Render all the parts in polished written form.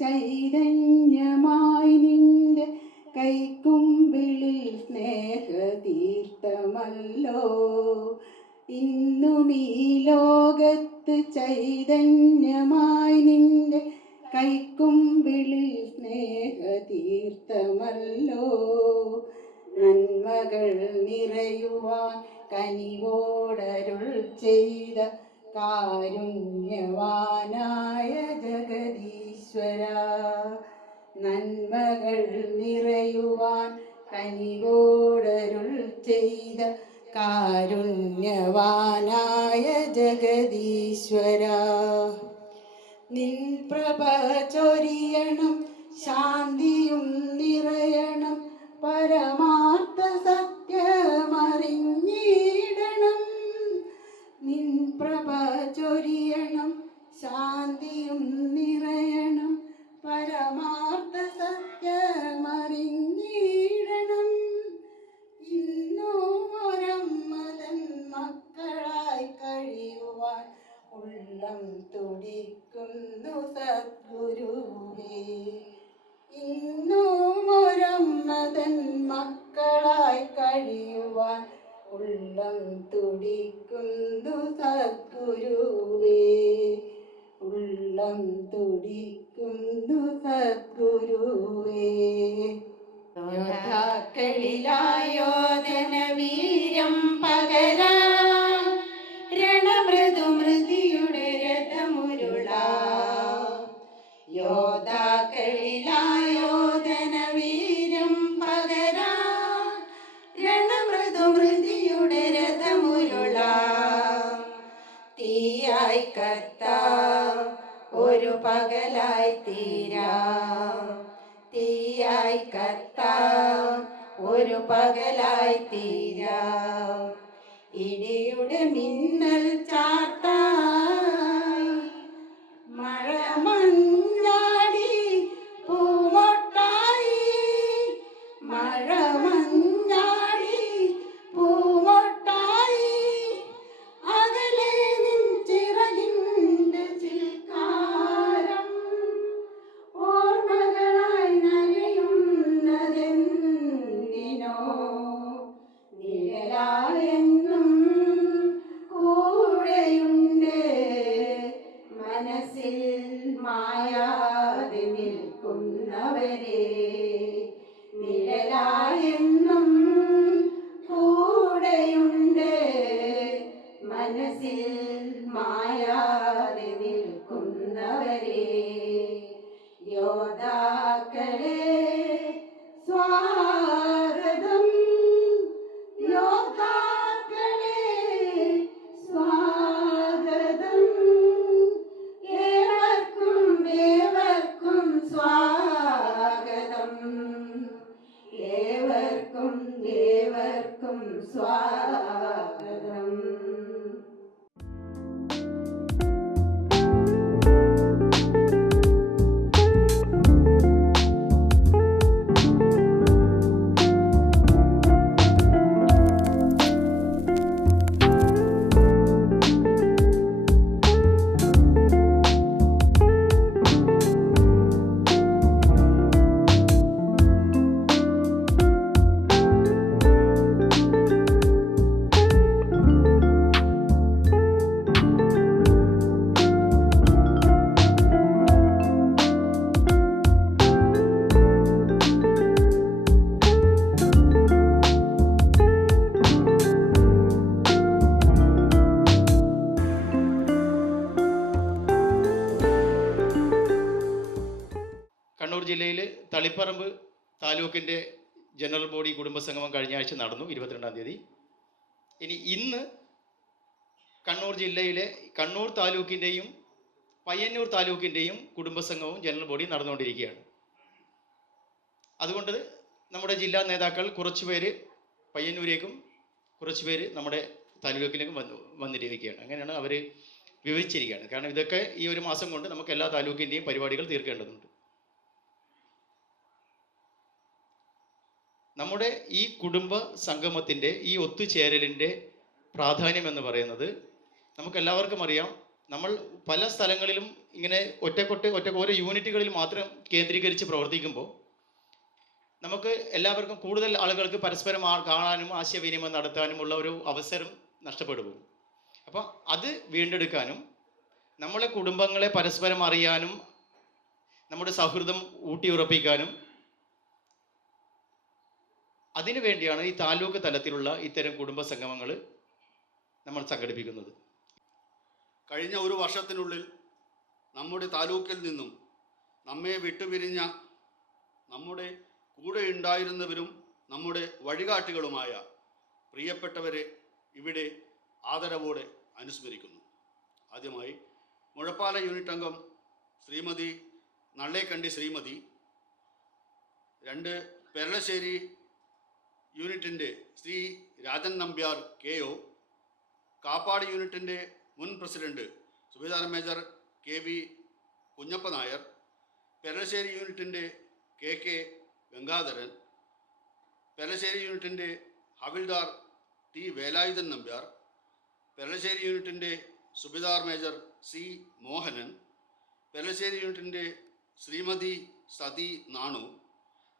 ചൈതന്യമായി നിന്റെ കൈക്കുമ്പിളിൽ സ്നേഹതീർത്ഥമല്ലോ. ഇന്നും ഈ ലോകത്ത് ചൈതന്യമായി നിന്റെ കൈക്കുമ്പിളിൽ സ്നേഹതീർത്ഥമല്ലോ. നന്മകൾ നിറയുവാൻ കനിവോടരുൾ ചെയ്ത കാരുണ്യവാനായ ജഗദീശ്വര. നന്മകൾ നിറയുവാൻ കനിവോടരുൾ ചെയ്ത കാരുണ്യവാനായ ജഗദീശ്വര. നിൻ പ്രഭ ചൊരിയണം, ശാന്തിയും നിറയണം, പരമാർത്ഥ സത്യമറിഞ്ഞിടണം. നിൻ പ്രഭ ചൊരിയണം, ശാന്തിയും നിറയണം, പരമാർത്ഥ സത്യമറിഞ്ഞിടണം. ഇന്നും ഒരമ്മതൻ മക്കളായി കഴിയുവാൻ ഉള്ളം തുടിക്കുന്നു സദ്ഗുരുവേ. ഇന്നും ഒരമ്മതൻ മക്കളായി കഴിയുവാൻ ഉള്ളം തുടിക്കുന്നു സദ്ഗുരുവേ. ഉള്ളം തുടിക്കുന്നു സദ്ഗുരുവേ. യോദ്ധാക്കളിലായോധന വീര്യം പകരാ, രണമൃദുമൃതിയുടെ രഥമുരുളാ. യോദ്ധാക്കളിലായോധന വീര്യം പകരാ, രണമൃദുമൃതിയുടെ രഥമുരുളാ. തീയായി കത്താം, ഒരു പകലായി തീരാം. തീയായി കത്താം, ഒരു പകലായി തീരാം. ഇടിയുടെ മിന്നൽ ചാർത്താം, മഴമഞ്ഞാടി പൂമൊട്ടായി. മഴമഞ്ഞാടി പൂമൊട്ടായി, അകലെ നിൻ ചിറകിൻ്റെ ചിൽക്കാരം ഓർമ്മകളായി നനയുന്നതെന്തിനോ. നിഴലായെന്നും കൂടെയുണ്ട്, മനസ്സിൽ മായാതെ നിൽക്കുന്നവരെ. നിഴലായെന്നും കൂടെയുണ്ട്, മനസ്സിൽ മായാതെ നിൽക്കുന്നവരെ. യോദ്ധാക്കളെ സ്വാഗതം, യോദ്ധാക്കളെ സ്വാഗതം. ഏവർക്കും ഏവർക്കും സ്വാഗതം. ഏവർക്കും ഏവർക്കും സ്വാഗതം. കണ്ണൂർ ജില്ലയിൽ തളിപ്പറമ്പ് താലൂക്കിൻ്റെ ജനറൽ ബോഡി കുടുംബസംഗമം കഴിഞ്ഞ ആഴ്ച നടന്നു, 22-ാം തീയതി. ഇനി ഇന്ന് കണ്ണൂർ ജില്ലയിലെ കണ്ണൂർ താലൂക്കിൻ്റെയും പയ്യന്നൂർ താലൂക്കിൻ്റെയും കുടുംബസംഗമവും ജനറൽ ബോഡി നടന്നുകൊണ്ടിരിക്കുകയാണ്. അതുകൊണ്ട് നമ്മുടെ ജില്ലാ നേതാക്കൾ കുറച്ചുപേര് പയ്യന്നൂരേക്കും കുറച്ചുപേര് നമ്മുടെ താലൂക്കിലേക്കും വന്നിരിക്കുകയാണ്. അങ്ങനെയാണ് അവർ വിവരിച്ചിരിക്കുകയാണ്. കാരണം ഇതൊക്കെ ഈ ഒരു മാസം കൊണ്ട് നമുക്ക് എല്ലാ താലൂക്കിൻ്റെയും പരിപാടികൾ തീർക്കേണ്ടതുണ്ട്. നമ്മുടെ ഈ കുടുംബ സംഗമത്തിൻ്റെ ഈ ഒത്തുചേരലിൻ്റെ പ്രാധാന്യം എന്ന് പറയുന്നത് നമുക്കെല്ലാവർക്കും അറിയാം. നമ്മൾ പല സ്ഥലങ്ങളിലും ഇങ്ങനെ ഒറ്റ ഓരോ യൂണിറ്റുകളിൽ മാത്രം കേന്ദ്രീകരിച്ച് പ്രവർത്തിക്കുമ്പോൾ നമുക്ക് എല്ലാവർക്കും കൂടുതൽ ആളുകൾക്ക് പരസ്പരം കാണാനും ആശയവിനിമയം നടത്താനുമുള്ള ഒരു അവസരം നഷ്ടപ്പെട്ടു പോകും. അപ്പോൾ അത് വീണ്ടെടുക്കാനും നമ്മളെ കുടുംബങ്ങളെ പരസ്പരം അറിയാനും നമ്മുടെ സൗഹൃദം ഊട്ടിയുറപ്പിക്കാനും അതിനു വേണ്ടിയാണ് ഈ താലൂക്ക് തലത്തിലുള്ള ഇത്തരം കുടുംബ സംഗമങ്ങൾ നമ്മൾ സംഘടിപ്പിക്കുന്നത്. കഴിഞ്ഞ ഒരു വർഷത്തിനുള്ളിൽ നമ്മുടെ താലൂക്കിൽ നിന്നും നമ്മെ വിട്ടുപിരിഞ്ഞ നമ്മുടെ കൂടെ ഉണ്ടായിരുന്നവരും നമ്മുടെ വഴികാട്ടികളുമായ പ്രിയപ്പെട്ടവരെ ഇവിടെ ആദരവോടെ അനുസ്മരിക്കുന്നു. ആദ്യമായി മുഴപ്പാല യൂണിറ്റ് അംഗം ശ്രീമതി നള്ളേക്കണ്ടി ശ്രീമതി, 2 പെരളശ്ശേരി യൂണിറ്റിൻ്റെ ശ്രീ രാജൻ നമ്പ്യാർ KO, കാപ്പാട് യൂണിറ്റിൻ്റെ മുൻ president Subedar major KV Kunhappa Nair, Peralassery യൂണിറ്റിൻ്റെ KK ഗംഗാധരൻ, പെരളശ്ശേരി യൂണിറ്റിൻ്റെ ഹവിൽദാർ T വേലായുധൻ നമ്പ്യാർ, പെരളശ്ശേരി യൂണിറ്റിൻ്റെ സുബേദാർ മേജർ C മോഹനൻ, പെരളശ്ശേരി യൂണിറ്റിൻ്റെ ശ്രീമതി സതി നാണു,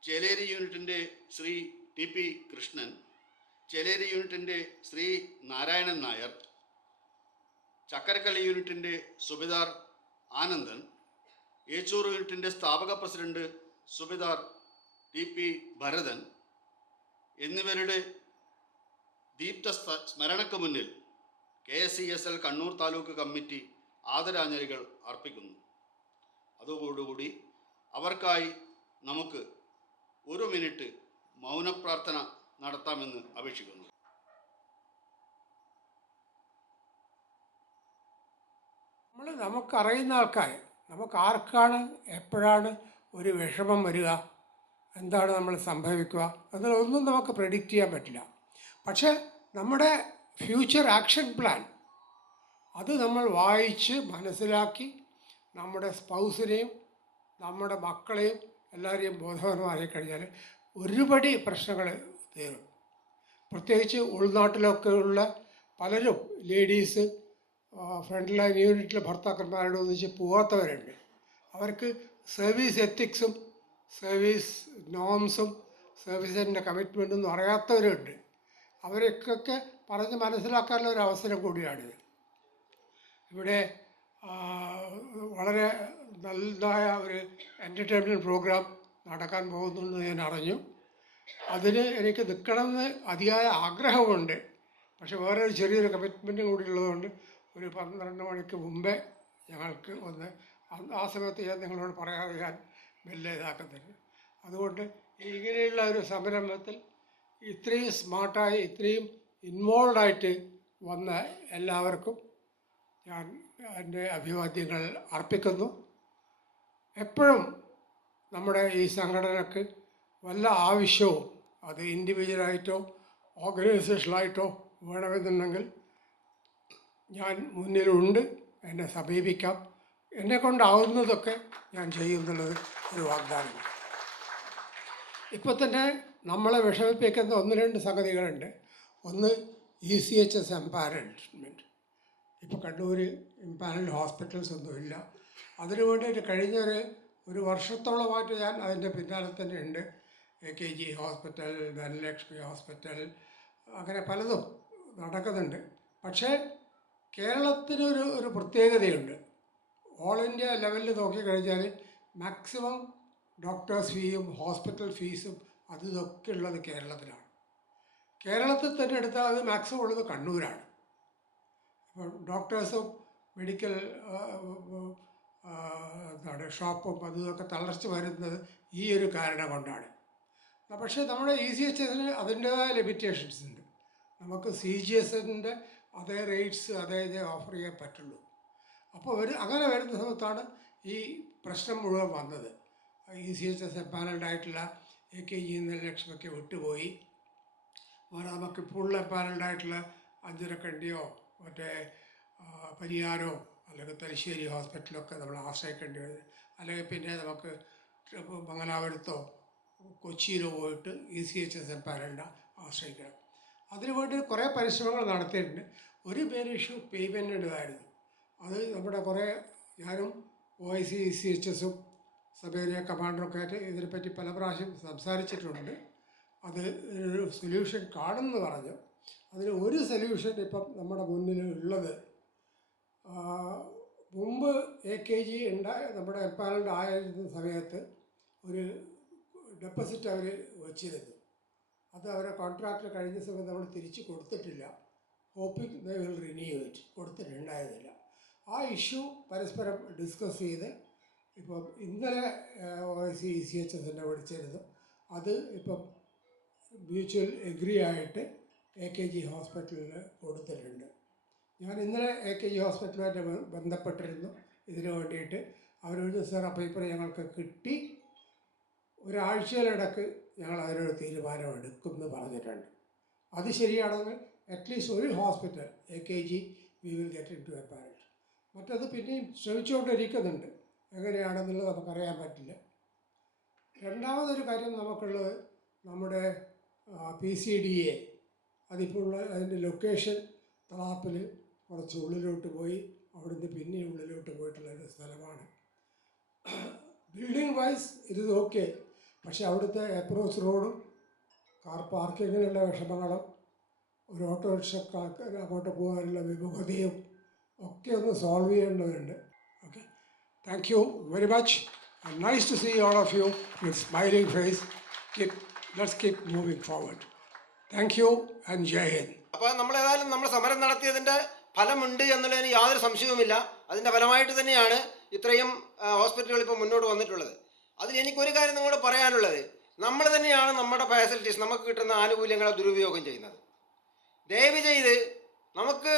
ചേലേരി യൂണിറ്റിൻ്റെ ശ്രീ TP കൃഷ്ണൻ, ചേലേരി യൂണിറ്റിൻ്റെ ശ്രീ നാരായണൻ നായർ, ചക്കരക്കല്ല് യൂണിറ്റിൻ്റെ സുബേദാർ ആനന്ദൻ, ഏച്ചൂർ യൂണിറ്റിൻ്റെ സ്ഥാപക പ്രസിഡന്റ് സുബേദാർ TP ഭരതൻ എന്നിവരുടെ ദീപ്ത സ്മരണയ്ക്ക് മുന്നിൽ KSESL കണ്ണൂർ താലൂക്ക് കമ്മിറ്റി ആദരാഞ്ജലികൾ അർപ്പിക്കുന്നു. അതോടുകൂടി അവർക്കായി നമുക്ക് 1 മിനിറ്റ് മൗനപ്രാർത്ഥന നടത്താമെന്ന് അപേക്ഷിക്കുന്നു. നമുക്കറിയുന്ന ആൾക്കാർ, നമുക്ക് ആർക്കാണ് എപ്പോഴാണ് ഒരു വിഷമം വരിക, എന്താണ് നമ്മൾ സംഭവിക്കുക എന്നൊന്നും നമുക്ക് പ്രെഡിക്റ്റ് ചെയ്യാൻ പറ്റില്ല. പക്ഷേ നമ്മുടെ ഫ്യൂച്ചർ ആക്ഷൻ പ്ലാൻ അത് നമ്മൾ വായിച്ച് മനസ്സിലാക്കി നമ്മുടെ സ്പൗസിനെയും നമ്മുടെ മക്കളെയും എല്ലാവരെയും ബോധവാന്മാരായി കഴിഞ്ഞാൽ ഒരുപടി പ്രശ്നങ്ങൾ തീരും. പ്രത്യേകിച്ച് ഉൾനാട്ടിലൊക്കെ ഉള്ള പലരും ലേഡീസ് ഫ്രണ്ട് ലൈൻ യൂണിറ്റിലെ ഭർത്താക്കന്മാരോട് ഒന്നിച്ച് പോകാത്തവരുണ്ട്. അവർക്ക് സർവീസ് എത്തിക്സും സർവീസ് നോംസും സർവീസിൻ്റെ കമ്മിറ്റ്മെൻറ്റൊന്നും അറിയാത്തവരുണ്ട്. അവരൊക്കെ പറഞ്ഞ് മനസ്സിലാക്കാനുള്ള ഒരു അവസരം കൂടിയാണിത്. ഇവിടെ വളരെ നല്ലതായ ഒരു എൻ്റർടൈൻമെൻറ്റ് പ്രോഗ്രാം നടക്കാൻ പോകുന്നുണ്ടെന്ന് ഞാൻ അറിഞ്ഞു. അതിന് എനിക്ക് നിൽക്കണമെന്ന് അതിയായ ആഗ്രഹമുണ്ട്. പക്ഷെ വേറെ ഒരു ചെറിയൊരു കമ്മിറ്റ്മെൻറ്റും കൂടി ഉള്ളതുകൊണ്ട് ഒരു 12 മണിക്ക് മുമ്പേ ഞങ്ങൾക്ക് ഒന്ന് ആ സമയത്ത് ഞാൻ നിങ്ങളോട് പറയാതെ ഞാൻ മെല്ലെ ഇതാക്കുന്നില്ല. അതുകൊണ്ട് ഇങ്ങനെയുള്ള ഒരു സംരംഭത്തിൽ ഇത്രയും സ്മാർട്ടായി ഇത്രയും ഇൻവോൾവായിട്ട് വന്ന എല്ലാവർക്കും ഞാൻ എൻ്റെ അഭിവാദ്യങ്ങൾ അർപ്പിക്കുന്നു. എപ്പോഴും നമ്മുടെ ഈ സംഘടനയ്ക്ക് വല്ല ആവശ്യവും അത് ഇൻഡിവിജ്വലായിട്ടോ ഓർഗനൈസേഷനായിട്ടോ വേണമെന്നുണ്ടെങ്കിൽ ഞാൻ മുന്നിലുണ്ട്, എന്നെ സമീപിക്കാം. എന്നെക്കൊണ്ടാവുന്നതൊക്കെ ഞാൻ ചെയ്യുന്നുള്ളത് ഒരു വാഗ്ദാനമാണ്. ഇപ്പോൾ തന്നെ നമ്മളെ വിഷമിപ്പിക്കുന്ന 1-2 സംഗതികളുണ്ട്. ഒന്ന് ECHS എംപാനൽമെൻറ്റ്. ഇപ്പോൾ കണ്ണൂർ എംപാനൽഡ് ഹോസ്പിറ്റൽസ് ഒന്നുമില്ല. അതിനു വേണ്ടിയിട്ട് കഴിഞ്ഞ ഒരു വർഷത്തോളമായിട്ട് ഞാൻ അതിൻ്റെ പിന്നാലെ തന്നെ ഉണ്ട്. AKG ഹോസ്പിറ്റൽ, ധനലക്ഷ്മി ഹോസ്പിറ്റൽ, അങ്ങനെ പലതും നടക്കുന്നുണ്ട്. പക്ഷേ കേരളത്തിനൊരു പ്രത്യേകതയുണ്ട്. ഓൾ ഇന്ത്യ ലെവലിൽ നോക്കിക്കഴിഞ്ഞാൽ മാക്സിമം ഡോക്ടേഴ്സ് ഫീയും ഹോസ്പിറ്റൽ ഫീസും ഇതൊക്കെ ഉള്ളത് കേരളത്തിലാണ്. കേരളത്തിൽ തന്നെ എടുത്താൽ അത് മാക്സിമം ഉള്ളത് കണ്ണൂരാണ്. അപ്പോൾ ഡോക്ടേഴ്സും മെഡിക്കൽ ഷോപ്പും ഇതൊക്കെ തളർച്ച വരുന്നത് ഈ ഒരു കാരണം കൊണ്ടാണ്. പക്ഷേ നമ്മുടെ ECHSന് അതിൻ്റേതായ ലിമിറ്റേഷൻസ് ഉണ്ട്. നമുക്ക് CGSൻ്റെ അതേ റേറ്റ്സ് ഇതേ ഓഫർ ചെയ്യാൻ പറ്റുള്ളൂ. അപ്പോൾ അങ്ങനെ വരുന്ന സമയത്താണ് ഈ പ്രശ്നം മുഴുവൻ വന്നത്. ECHS എംപാനൽഡ് ആയിട്ടുള്ള AKG ധനലക്ഷ്മിക്ക് വിട്ടുപോയി. വേറെ നമുക്ക് ഇപ്പോൾ എംപാനൽഡ് ആയിട്ടുള്ള അഞ്ചരക്കണ്ടിയോ മറ്റേ പരിയാരോ അല്ലെങ്കിൽ തലശ്ശേരി ഹോസ്പിറ്റലൊക്കെ നമ്മൾ ആശ്രയിക്കേണ്ടി വരും. അല്ലെങ്കിൽ പിന്നെ നമുക്ക് മംഗലാപുരത്തോ കൊച്ചിയിലോ പോയിട്ട് ECHS എംപാനൽഡ് ആശ്രയിക്കണം. അതിനുവേണ്ടി കുറേ പരിശ്രമങ്ങൾ നടത്തിയിട്ടുണ്ട്. ഒരു മെയിൻ ഇഷ്യൂ പേയ്മെൻറ്റിൻ്റെതായിരുന്നു. അത് നമ്മുടെ ഞാനും OIC ECHSും സബ് ഏരിയ കമാൻഡറൊക്കെ ആയിട്ട് ഇതിനെപ്പറ്റി പല പ്രാവശ്യം സംസാരിച്ചിട്ടുണ്ട്. അത് ഒരു സൊല്യൂഷൻ കാണുമെന്ന് പറഞ്ഞു. അതിന് ഒരു സൊല്യൂഷൻ ഇപ്പം നമ്മുടെ മുന്നിൽ ഉള്ളത്, മുമ്പ് AKG നമ്മുടെ എംപാനൽഡ് ആയിരുന്ന സമയത്ത് ഒരു ഡെപ്പോസിറ്റ് അവർ വച്ചിരുന്നു. അത് അവരെ കോൺട്രാക്റ്റ് കഴിഞ്ഞ സമയത്ത് നമ്മൾ തിരിച്ച് കൊടുത്തിട്ടില്ല. Hoping they will renew it, കൊടുത്തിട്ടുണ്ടായിരുന്നില്ല. ആ ഇഷ്യൂ പരസ്പരം ഡിസ്കസ് ചെയ്ത് ഇപ്പം ഇന്നലെ OIC ECHSനെ വിളിച്ചിരുന്നു. അത് ഇപ്പം മ്യൂച്വൽ എഗ്രി ആയിട്ട് AKG ഹോസ്പിറ്റലിൽ കൊടുത്തിട്ടുണ്ട്. ഞാൻ ഇന്നലെ AKG ഹോസ്പിറ്റലുമായിട്ട് ബന്ധപ്പെട്ടിരുന്നു ഇതിനു വേണ്ടിയിട്ട്. അവരോട് സാർ ആ പേപ്പർ ഞങ്ങൾക്ക് കിട്ടി, ഒരാഴ്ചയിലിടക്ക് ഞങ്ങൾ അതിനൊരു തീരുമാനമെടുക്കും എന്ന് പറഞ്ഞിട്ടുണ്ട്. അത് ശരിയാണെങ്കിൽ അറ്റ്ലീസ്റ്റ് ഒരു hospital AKG we will get into a parent. മറ്റത് പിന്നെയും ശ്രമിച്ചുകൊണ്ടിരിക്കുന്നുണ്ട്, എങ്ങനെയാണെന്നുള്ളത് നമുക്കറിയാൻ പറ്റില്ല. രണ്ടാമതൊരു കാര്യം നമുക്കുള്ളത്, നമ്മുടെ PCDA അതിപ്പോൾ ഉള്ള അതിൻ്റെ ലൊക്കേഷൻ തളാപ്പിൽ കുറച്ച് ഉള്ളിലോട്ട് പോയി, അവിടുന്ന് പിന്നെ ഉള്ളിലോട്ട് പോയിട്ടുള്ളൊരു സ്ഥലമാണ്. ബിൽഡിംഗ് വൈസ് ഇത് ഓക്കെ, പക്ഷെ അവിടുത്തെ അപ്രോച്ച് റോഡും കാർ പാർക്കിങ്ങിനുള്ള വിഷമങ്ങളും ഒരു ഓട്ടോറിക്ഷക്കാർക്ക് അങ്ങോട്ട് പോകാനുള്ള വിമുഖതയും ഒക്കെ ഒന്ന് സോൾവ് ചെയ്യേണ്ടതുണ്ട്. Okay, thank you very much. Nice to see all of you with smiling face. Let's keep moving forward. Thank you and Jai Hind. അപ്പോൾ നമ്മളേതായാലും നമ്മൾ സമരം നടത്തിയതിൻ്റെ ഫലമുണ്ട് എന്നുള്ളതിന് യാതൊരു സംശയവുമില്ല. അതിൻ്റെ ഫലമായിട്ട് തന്നെയാണ് ഇത്രയും ഹോസ്പിറ്റലുകൾ ഇപ്പോൾ മുന്നോട്ട് വന്നിട്ടുള്ളത്. അതിൽ എനിക്കൊരു കാര്യം നിങ്ങളോട് പറയാനുള്ളത്, നമ്മൾ തന്നെയാണ് നമ്മുടെ ഫാസിലിറ്റീസ്, നമുക്ക് കിട്ടുന്ന ആനുകൂല്യങ്ങളെ ദുരുപയോഗം ചെയ്യുന്നത്. ദയവ് ചെയ്ത് നമുക്ക്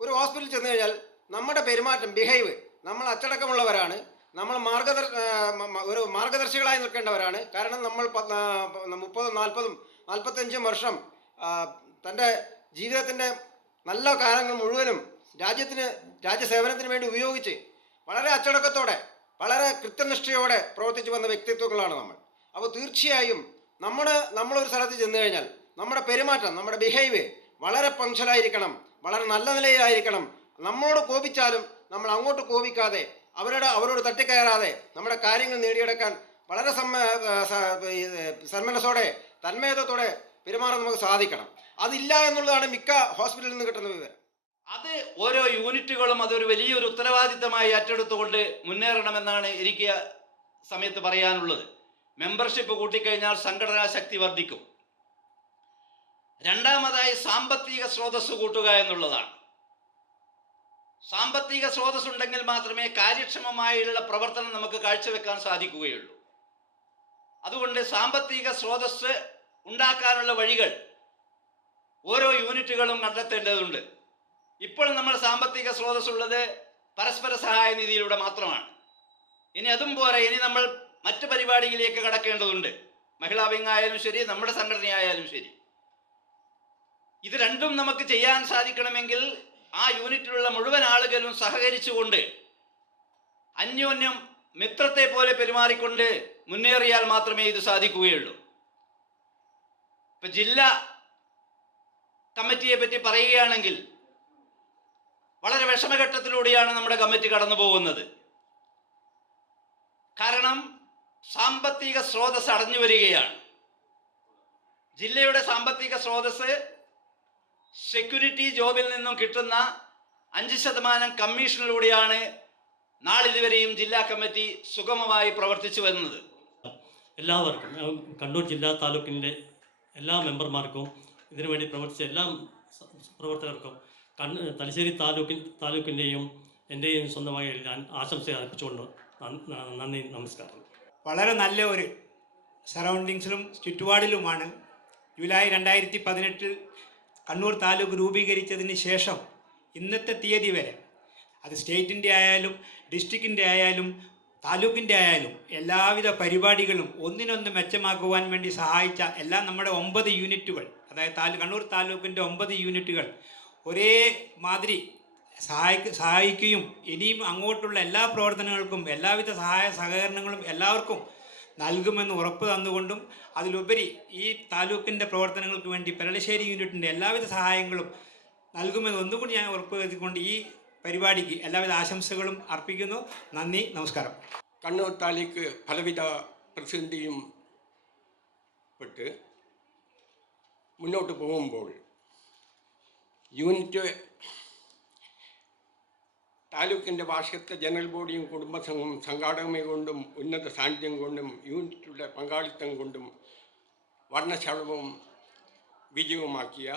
ഒരു ഹോസ്പിറ്റലിൽ ചെന്ന് കഴിഞ്ഞാൽ നമ്മുടെ പെരുമാറ്റം, ബിഹേവ്, നമ്മൾ അച്ചടക്കമുള്ളവരാണ്, നമ്മൾ ഒരു മാർഗദർശികളായി നിൽക്കേണ്ടവരാണ്. കാരണം നമ്മൾ 30, 40, 45 വർഷം തൻ്റെ ജീവിതത്തിൻ്റെ നല്ല കാലങ്ങൾ മുഴുവനും രാജ്യസേവനത്തിന് വേണ്ടി ഉപയോഗിച്ച് വളരെ അച്ചടക്കത്തോടെ, വളരെ കൃത്യനിഷ്ഠയോടെ പ്രവർത്തിച്ചു വന്ന വ്യക്തിത്വങ്ങളാണ് നമ്മൾ. അപ്പോൾ തീർച്ചയായും നമ്മളൊരു സ്ഥലത്ത് ചെന്ന് കഴിഞ്ഞാൽ നമ്മുടെ പെരുമാറ്റം, നമ്മുടെ ബിഹേവ് വളരെ പങ്ക്ച്വലായിരിക്കണം, വളരെ നല്ല നിലയിലായിരിക്കണം. നമ്മളോട് കോപിച്ചാലും നമ്മൾ അങ്ങോട്ട് കോപിക്കാതെ, അവരോട് തട്ടിക്കയറാതെ നമ്മുടെ കാര്യങ്ങൾ നേടിയെടുക്കാൻ വളരെ സന്മനസ്സോടെ, തന്മയത്വത്തോടെ പെരുമാറാൻ നമുക്ക് സാധിക്കണം. അതില്ല എന്നുള്ളതാണ് മിക്ക ഹോസ്പിറ്റലിൽ നിന്ന് കിട്ടുന്ന വിവരം. അത് ഓരോ യൂണിറ്റുകളും അതൊരു വലിയൊരു ഉത്തരവാദിത്തമായി ഏറ്റെടുത്തുകൊണ്ട് മുന്നേറണമെന്നാണ് എനിക്ക് സമയത്ത് പറയാനുള്ളത്. മെമ്പർഷിപ്പ് കൂട്ടിക്കഴിഞ്ഞാൽ സംഘടനാ ശക്തി വർദ്ധിക്കും. രണ്ടാമതായി സാമ്പത്തിക സ്രോതസ് കൂട്ടുക എന്നുള്ളതാണ്. സാമ്പത്തിക സ്രോതസ് ഉണ്ടെങ്കിൽ മാത്രമേ കാര്യക്ഷമമായുള്ള പ്രവർത്തനം നമുക്ക് കാഴ്ചവെക്കാൻ സാധിക്കുകയുള്ളൂ. അതുകൊണ്ട് സാമ്പത്തിക സ്രോതസ് ഉണ്ടാക്കാനുള്ള വഴികൾ ഓരോ യൂണിറ്റുകളും കണ്ടെത്തേണ്ടതുണ്ട്. ഇപ്പോൾ നമ്മൾ സാമ്പത്തിക സ്രോതസ് ഉള്ളത് പരസ്പര സഹായ നിധിയിലൂടെ മാത്രമാണ്. ഇനി അതും പോരാ, ഇനി നമ്മൾ മറ്റ് പരിപാടിയിലേക്ക് കടക്കേണ്ടതുണ്ട്. മഹിളാ വിങ് ആയാലും ശരി, നമ്മുടെ സംഘടനയായാലും ശരി. ഇത് രണ്ടും നമുക്ക് ചെയ്യാൻ സാധിക്കണമെങ്കിൽ ആ യൂണിറ്റിലുള്ള മുഴുവൻ ആളുകളും സഹകരിച്ചുകൊണ്ട് അന്യോന്യം മിത്രത്തെ പോലെ പെരുമാറിക്കൊണ്ട് മുന്നേറിയാൽ മാത്രമേ ഇത് സാധിക്കുകയുള്ളൂ. ഇപ്പൊ ജില്ലാ കമ്മിറ്റിയെ പറ്റി പറയുകയാണെങ്കിൽ വളരെ വിഷമഘട്ടത്തിലൂടെയാണ് നമ്മുടെ കമ്മിറ്റി കടന്നു പോകുന്നത്. കാരണം സാമ്പത്തിക സ്രോതസ് അടഞ്ഞു വരികയാണ്. ജില്ലയുടെ സാമ്പത്തിക സ്രോതസ് സെക്യൂരിറ്റി ജോബിൽ നിന്നും കിട്ടുന്ന 5% കമ്മീഷനിലൂടെയാണ് നാളിതുവരെയും ജില്ലാ കമ്മിറ്റി സുഗമമായി പ്രവർത്തിച്ചു വരുന്നത്. എല്ലാവർക്കും, കണ്ണൂർ ജില്ലാ താലൂക്കിൻ്റെ എല്ലാ മെമ്പർമാർക്കും, ഇതിനുവേണ്ടി പ്രവർത്തിച്ച എല്ലാ പ്രവർത്തകർക്കും, തലശ്ശേരി താലൂക്കിൻ്റെയും എൻ്റെയും സ്വന്തമായി ഞാൻ ആശംസ അർപ്പിച്ചുകൊണ്ട് നന്ദി, നമസ്കാരം. വളരെ നല്ല ഒരു സറൗണ്ടിങ്സിലും ചുറ്റുപാടിലുമാണ് ജൂലൈ 2018 കണ്ണൂർ താലൂക്ക് രൂപീകരിച്ചതിന് ശേഷം ഇന്നത്തെ തീയതി വരെ, അത് സ്റ്റേറ്റിൻ്റെ ആയാലും ഡിസ്ട്രിക്റ്റിൻ്റെ ആയാലും താലൂക്കിൻ്റെ ആയാലും എല്ലാവിധ പരിപാടികളും ഒന്നിനൊന്ന് മെച്ചമാക്കുവാൻ വേണ്ടി സഹായിച്ച എല്ലാം നമ്മുടെ 9 യൂണിറ്റുകൾ, അതായത് കണ്ണൂർ താലൂക്കിൻ്റെ 9 യൂണിറ്റുകൾ ഒരേ മാതിരി സഹായിക്കുകയും ഇനിയും അങ്ങോട്ടുള്ള എല്ലാ പ്രവർത്തനങ്ങൾക്കും എല്ലാവിധ സഹകരണങ്ങളും എല്ലാവർക്കും നൽകുമെന്ന് ഉറപ്പ് തന്നുകൊണ്ടും, അതിലുപരി ഈ താലൂക്കിൻ്റെ പ്രവർത്തനങ്ങൾക്ക് വേണ്ടി പെരളശ്ശേരി യൂണിറ്റിൻ്റെ എല്ലാവിധ സഹായങ്ങളും നൽകുമെന്ന് ഒന്നുകൂടി ഞാൻ ഉറപ്പ് വരുത്തിക്കൊണ്ട് ഈ പരിപാടിക്ക് എല്ലാവിധ ആശംസകളും അർപ്പിക്കുന്നു. നന്ദി, നമസ്കാരം. കണ്ണൂർ താലൂക്ക് പലവിധ പ്രതിസന്ധിയും പെട്ട് മുന്നോട്ട് പോകുമ്പോൾ യൂണിറ്റ് താലൂക്കിൻ്റെ വാർഷികത്തെ ജനറൽ ബോഡിയും കുടുംബസംഘവും സംഘാടകമേ കൊണ്ടും ഉന്നത സാന്നിധ്യം കൊണ്ടും യൂണിറ്റുകളുടെ പങ്കാളിത്തം കൊണ്ടും വർണ്ണശാലവും വിജയവുമാക്കിയ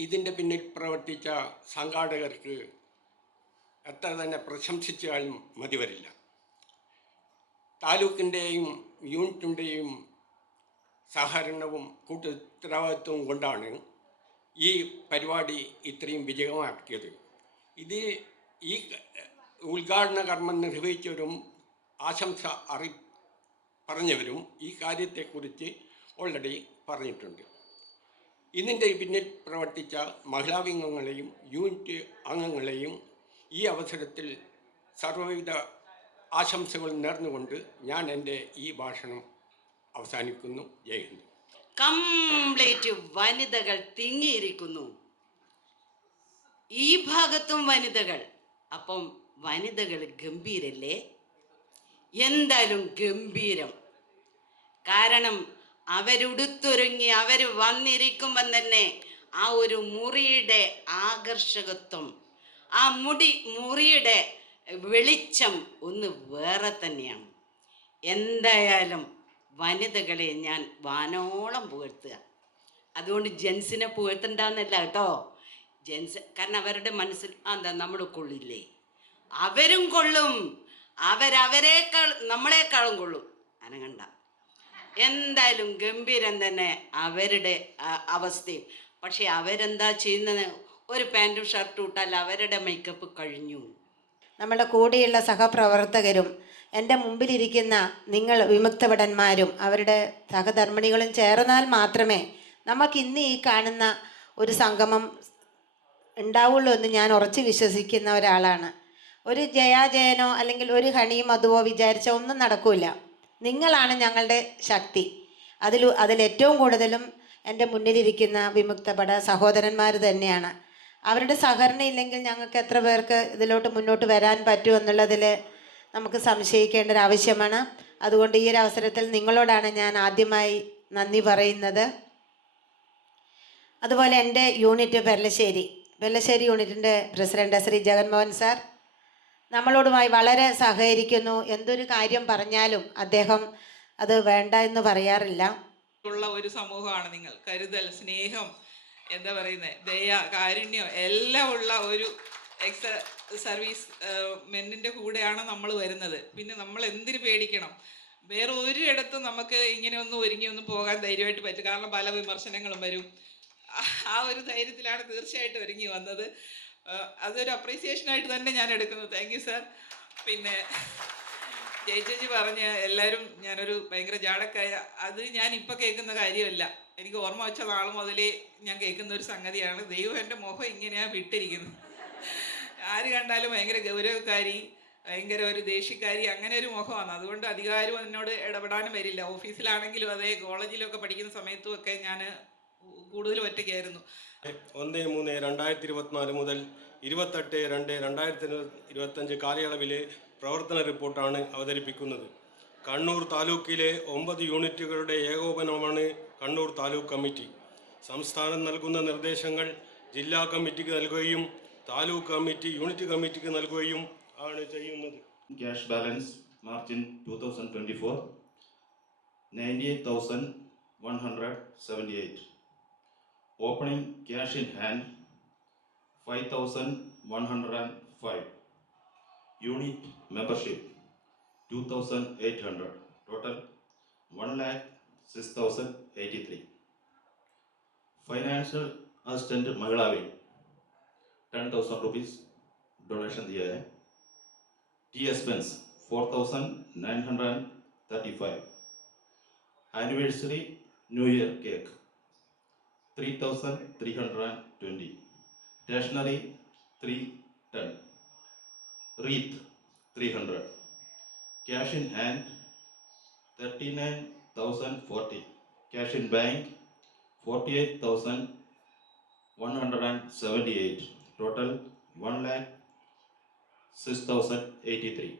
ഇതിൻ്റെ പിന്നിൽ പ്രവർത്തിച്ച സംഘാടകർക്ക് എത്ര തന്നെ പ്രശംസിച്ചാലും മതി വരില്ല. താലൂക്കിൻ്റെയും യൂണിറ്റിൻ്റെയും സഹകരണവും കൂട്ടുത്തരവാദിത്വവും കൊണ്ടാണ് ഈ പരിപാടി ഇത്രയും വിജയമാക്കിയത്. ഈ ഉദ്ഘാടന കർമ്മം നിർവഹിച്ചവരും ആശംസ പറഞ്ഞവരും ഈ കാര്യത്തെക്കുറിച്ച് ഓൾറെഡി പറഞ്ഞിട്ടുണ്ട്. ഇതിൻ്റെ പിന്നിൽ പ്രവർത്തിച്ച മഹിളാംഗങ്ങളെയും യൂണിറ്റ് അംഗങ്ങളെയും ഈ അവസരത്തിൽ സർവ്വവിധ ആശംസകൾ നേർന്നുകൊണ്ട് ഞാൻ എൻ്റെ ഈ ഭാഷണം അവസാനിക്കുന്നു. ജയ് ഹിന്ദ്. കംപ്ലീറ്റ് വനിതകൾ തിങ്ങിയിരിക്കുന്നു. ഈ ഭാഗത്തും വനിതകൾ. അപ്പം വനിതകൾ ഗംഭീരല്ലേ? എന്തായാലും ഗംഭീരം. കാരണം അവരുടുത്തൊരുങ്ങി അവർ വന്നിരിക്കുമ്പം തന്നെ ആ ഒരു മുറിയുടെ ആകർഷകത്വം, ആ മുറിയുടെ വെളിച്ചം ഒന്ന് വേറെ തന്നെയാണ്. എന്തായാലും വനിതകളെ ഞാൻ വാനോളം പുകഴ്ത്തുക. അതുകൊണ്ട് ജെൻസിനെ പുകഴ്ത്തണ്ടെന്നല്ല കേട്ടോ. കാരണം അവരുടെ മനസ്സിൽ എന്താ നമ്മൾ കൊള്ളില്ലേ? അവരും കൊള്ളും. അവരേക്കാൾ നമ്മളെക്കാളും കൊള്ളും. അനങ്ങണ്ട. എന്തായാലും ഗംഭീരം തന്നെ അവരുടെ അവസ്ഥയും. പക്ഷെ അവരെന്താ ചെയ്യുന്നത്? ഒരു പാൻറ്റും ഷർട്ടും ഇട്ടാൽ അവരുടെ മേക്കപ്പ് കഴിഞ്ഞു. നമ്മുടെ കൂടെയുള്ള സഹപ്രവർത്തകരും എൻ്റെ മുമ്പിലിരിക്കുന്ന നിങ്ങൾ വിമുക്തഭടന്മാരും അവരുടെ സഹധർമ്മിണികളും ചേർന്നാൽ മാത്രമേ നമുക്ക് ഇന്ന് ഈ കാണുന്ന ഒരു സംഗമം ഉണ്ടാവുള്ളൂ എന്ന് ഞാൻ ഉറച്ചു വിശ്വസിക്കുന്ന ഒരാളാണ്. ഒരു ജയാജയനോ അല്ലെങ്കിൽ ഒരു ഹണിയും മധുവോ വിചാരിച്ച ഒന്നും നടക്കില്ല. നിങ്ങളാണ് ഞങ്ങളുടെ ശക്തി. അതിലേറ്റവും കൂടുതലും എൻ്റെ മുന്നിലിരിക്കുന്ന വിമുക്തഭട സഹോദരന്മാർ തന്നെയാണ്. അവരുടെ സഹകരണം ഇല്ലെങ്കിൽ ഞങ്ങൾക്ക് എത്ര പേർക്ക് ഇതിലോട്ട് മുന്നോട്ട് വരാൻ പറ്റുമെന്നുള്ളതിൽ നമുക്ക് സംശയിക്കേണ്ട ഒരു ആവശ്യമാണ്. അതുകൊണ്ട് ഈ ഒരു അവസരത്തിൽ നിങ്ങളോടാണ് ഞാൻ ആദ്യമായി നന്ദി പറയുന്നത്. അതുപോലെ എൻ്റെ യൂണിറ്റ് പെരളശ്ശേരി യൂണിറ്റിൻ്റെ പ്രസിഡന്റ് ശ്രീ ജഗൻമോഹൻ സാർ നമ്മളോടുമായി വളരെ സഹകരിക്കുന്നു. എന്തൊരു കാര്യം പറഞ്ഞാലും അദ്ദേഹം അത് വേണ്ട എന്ന് പറയാറില്ല. ഉള്ള ഒരു സമൂഹമാണ് നിങ്ങൾ. കരുതൽ, സ്നേഹം, എന്താ പറയുന്നത്, ദയ, കാരുണ്യം എല്ലാം ഉള്ള ഒരു സർവീസ് മെന്നിൻ്റെ കൂടെയാണ് നമ്മൾ വരുന്നത്. പിന്നെ നമ്മൾ എന്തിനു പേടിക്കണം? വേറെ ഒരിടത്തും നമുക്ക് ഇങ്ങനെ ഒന്നും പോകാൻ ധൈര്യമായിട്ട് പറ്റും. കാരണം പല വിമർശനങ്ങളും വരും. ആ ഒരു ധൈര്യത്തിലാണ് തീർച്ചയായിട്ടും ഒരുങ്ങി വന്നത്. അതൊരു അപ്രീസിയേഷനായിട്ട് തന്നെ ഞാൻ എടുക്കുന്നു. Thank you sir. പിന്നെ ചേച്ചി പറഞ്ഞ എല്ലാവരും ഞാനൊരു ഭയങ്കര ജാടക്കായ, അത് ഞാൻ ഇപ്പം കേൾക്കുന്ന കാര്യമല്ല. എനിക്ക് ഓർമ്മ വെച്ച നാൾ മുതലേ ഞാൻ കേൾക്കുന്ന ഒരു സംഗതിയാണ്. ദൈവം എൻ്റെ മുഖം ഇങ്ങനെയാണ് വിട്ടിരിക്കുന്നത്. ആര് കണ്ടാലും ഭയങ്കര ഗൗരവക്കാരി, ഭയങ്കര ഒരു ദേഷ്യക്കാരി, അങ്ങനെ ഒരു മുഖമാണ്. അതുകൊണ്ട് അധികാരം എന്നോട് ഇടപെടാനും വരില്ല. ഓഫീസിലാണെങ്കിലും അതെ, കോളേജിലൊക്കെ പഠിക്കുന്ന സമയത്തും ഒക്കെ ഞാൻ കൂടുതലും ഒറ്റയ്ക്കായിരുന്നു. 1/3/2024 മുതൽ 28/2/2025 കാലയളവിലെ പ്രവർത്തന റിപ്പോർട്ടാണ് അവതരിപ്പിക്കുന്നത്. കണ്ണൂർ താലൂക്കിലെ 9 യൂണിറ്റുകളുടെ ഏകോപനമാണ് കണ്ണൂർ താലൂക്ക് കമ്മിറ്റി. സംസ്ഥാനം നൽകുന്ന നിർദ്ദേശങ്ങൾ ജില്ലാ കമ്മിറ്റിക്ക് നൽകുകയും താലൂക്ക് കമ്മിറ്റി യൂണിറ്റ് കമ്മിറ്റിക്ക് നൽകുകയും ആണ് ചെയ്യുന്നത്. Cash balance March in 2024 98,178. Opening cash in hand 5,105. Unit membership 2,800. Total 1,06,083. Financial assistant Magalavi 10,000 rupees donation दिया है. T expense 4,935. Anniversary New Year cake 3,320. Stationery 310. Wreath 300. Cash in hand 39,040. Cash in bank 48,178. Total 1,06,083.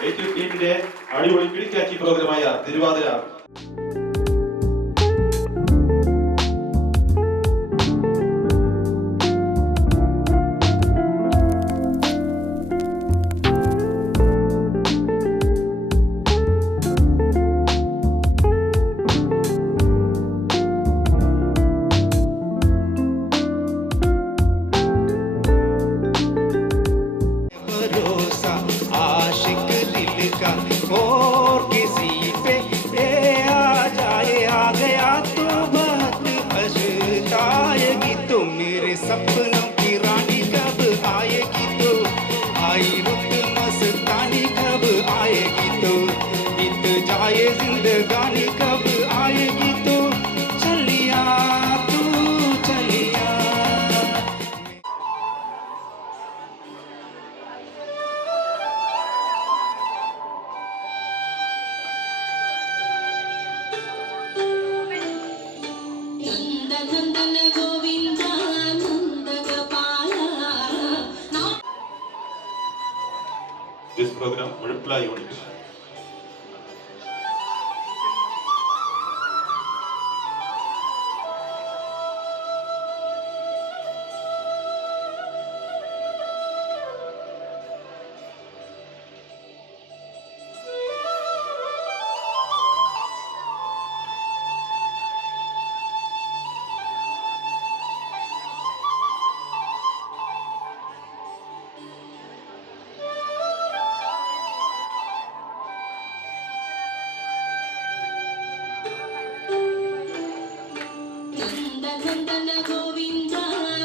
ടീമിന്റെ അടിപൊളി കിളിക്കാച്ചി പ്രോഗ്രാമായ തിരുവാതിര. सपनों की रानी कब आएगी तो आई रुत मस्तानी कब आएगी तो बीत जाए जिंदगानी कब आएगी तो चलिया तू चलिया. नंदन Govind This program Multiply Unit. नंदन गोविंद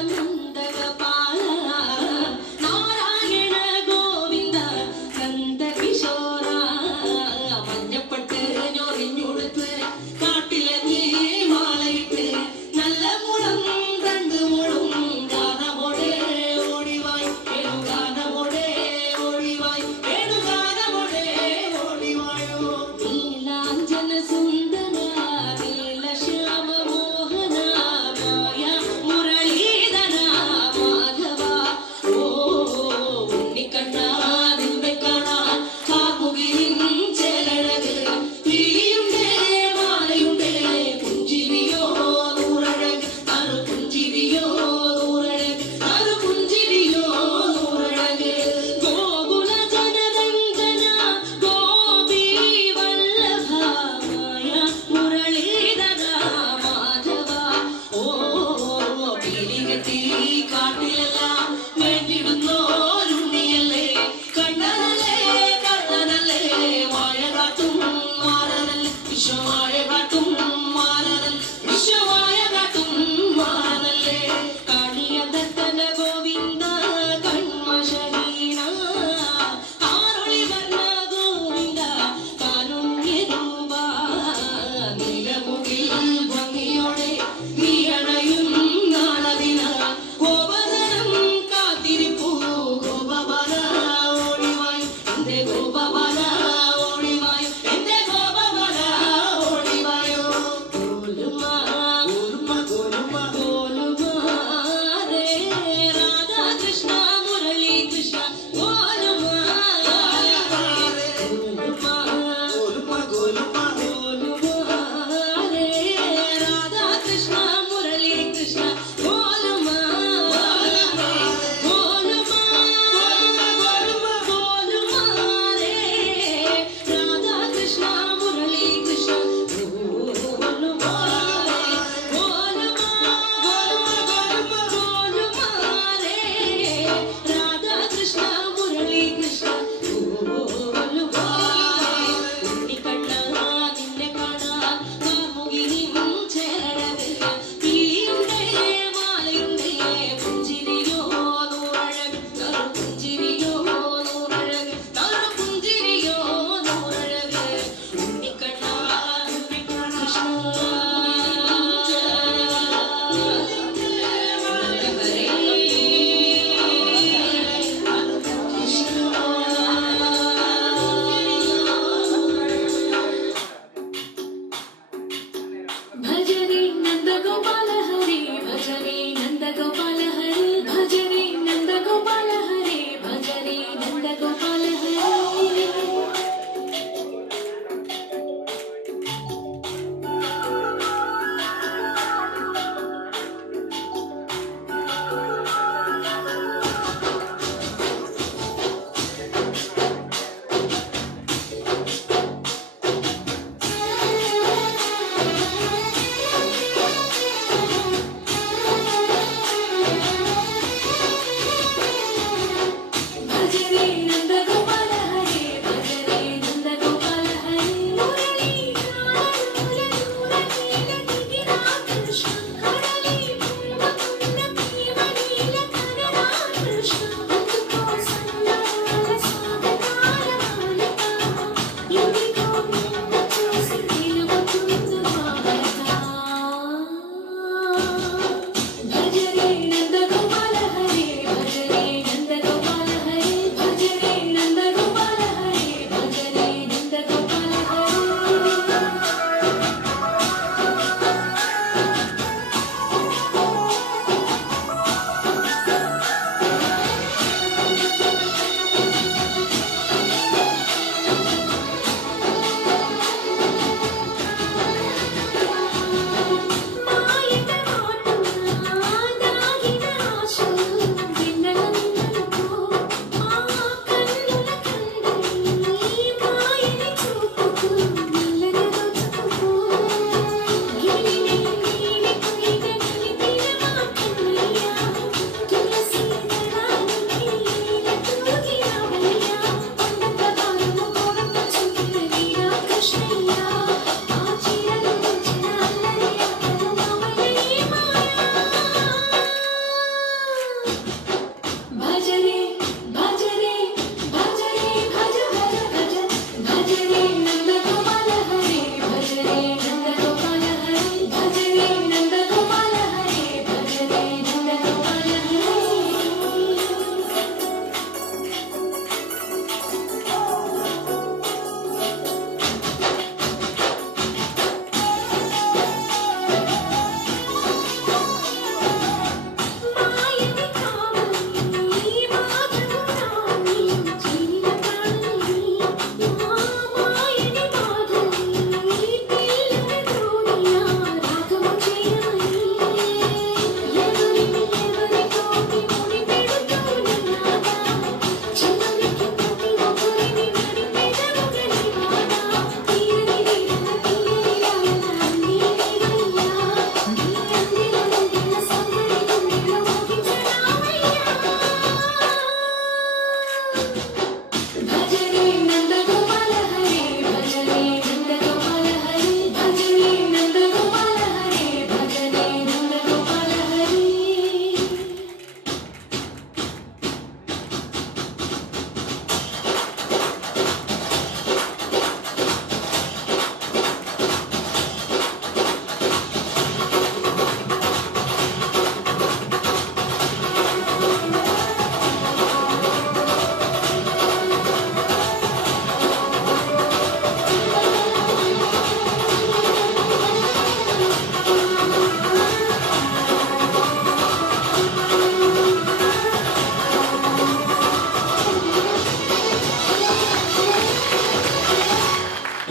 नंदगोपाल नारायण गोविंद नंद किशोर മഞ്ഞപ്പെട്ട് ഞൊറിഞ്ഞുടുത്ത് കാട്ടിലെങ്ങി മാലയിട്ട് നല്ല മുളം രണ്ട് മുളം ഗാനമോടെ ഓടിവായി ഗാനമോടെ ഓടിവായി ഗാനമോടെ ഓടിവായോ നീലാഞ്ജന സുന്ദര നീലശ്യാമ മോഹന മായ മുരളീധര മാധവ ഓ ഉണ്ണിക്കണ്ണ നിന്നെ കാണാൻ കാമുകിൻ ചേലഴക് നീയുണ്ടേ മാലയുണ്ടേ പുഞ്ചിരിയോ നൂറഴക് അറു പുഞ്ചിരിയോ നൂറഴക് അറു പുഞ്ചിരിയോ നൂറഴക് ഗോകുല ജനരഞ്ജന ഗോപി വല്ലഭ മായ മുരളീധര മാധവ ഓ പീലികെട്ടി കാട്ടിലെല്ലാം വേണ്ടിടുന്നോരുണ്ണിയല്ലേ കണ്ണനല്ലേ കണ്ണനല്ലേ വാഴ കാട്ടും മാറനല്ലേ വിശ്വമായ കാട്ടും മാറനൽ വിശ്വമായ കാട്ടും മാറനല്ലേ കാണിയതത്തന ഗോവിന്ദ കൺമശഹീന ആരൊളി വർണ്ണ ഗോവിന്ദ കാരുണ്യരൂപ നിലമുകിൽ ഭംഗിയോടെ നീ അണയും നാളതിന ഗോപതനം കാത്തിരിപ്പൂ ഗോപവന ഓടിവായി എന്റെ ഗോപവന ഓടിവായി എന്റെ ഗോപവന ഓടിവായോ ഗോലുമ ഗോലുമ ഗോലുമ രേ രാധാകൃഷ്ണ മുരളി കൃഷ്ണ ഗോലുമ ഗോലുമ രേ രാധാകൃഷ്ണ മുരളി കൃഷ്ണ ഗോലുമ ഗോലുമ ഗോലുമ രേ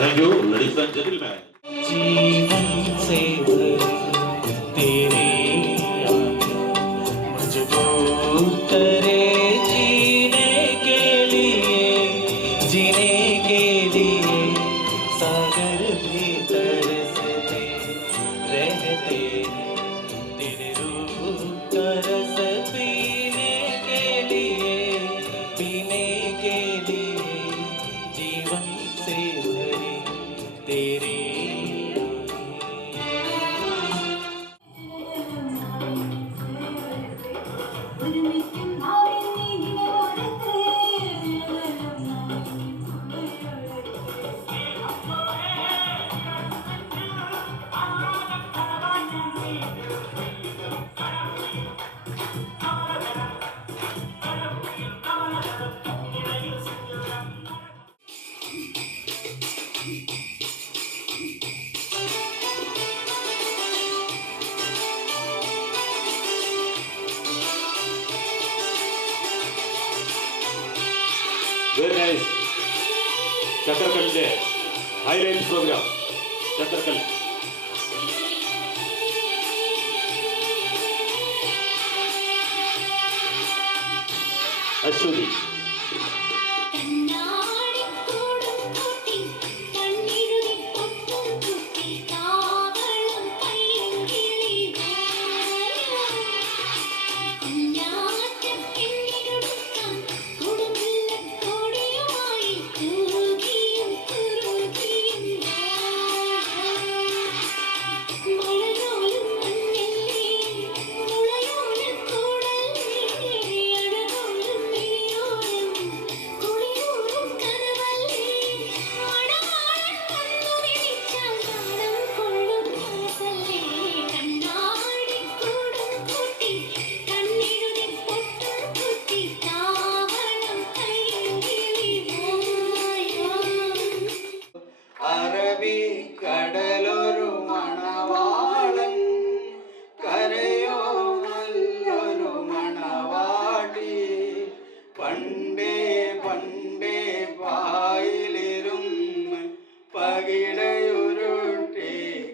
Thank you, ladies and gentlemen. जीवन से तेरी मजबूर करे जीने के लिए सागर भी तरसते रहते तेरे रूप का रस पीने के लिए जीवन से भरी तेरी Very nice. ചക്കരക്കല്ലിന്റെ ഹൈലൈറ്റ് പ്രോഗ്രാം ചക്കരക്കല്ല്. അശ്വതി. കടലൊരു മണവാളൻ കരയോ നല്ലൊരു മണവാട്ടി പണ്ടേ പണ്ടേ പായിലിരുന്ന് പകിടയുരുട്ടി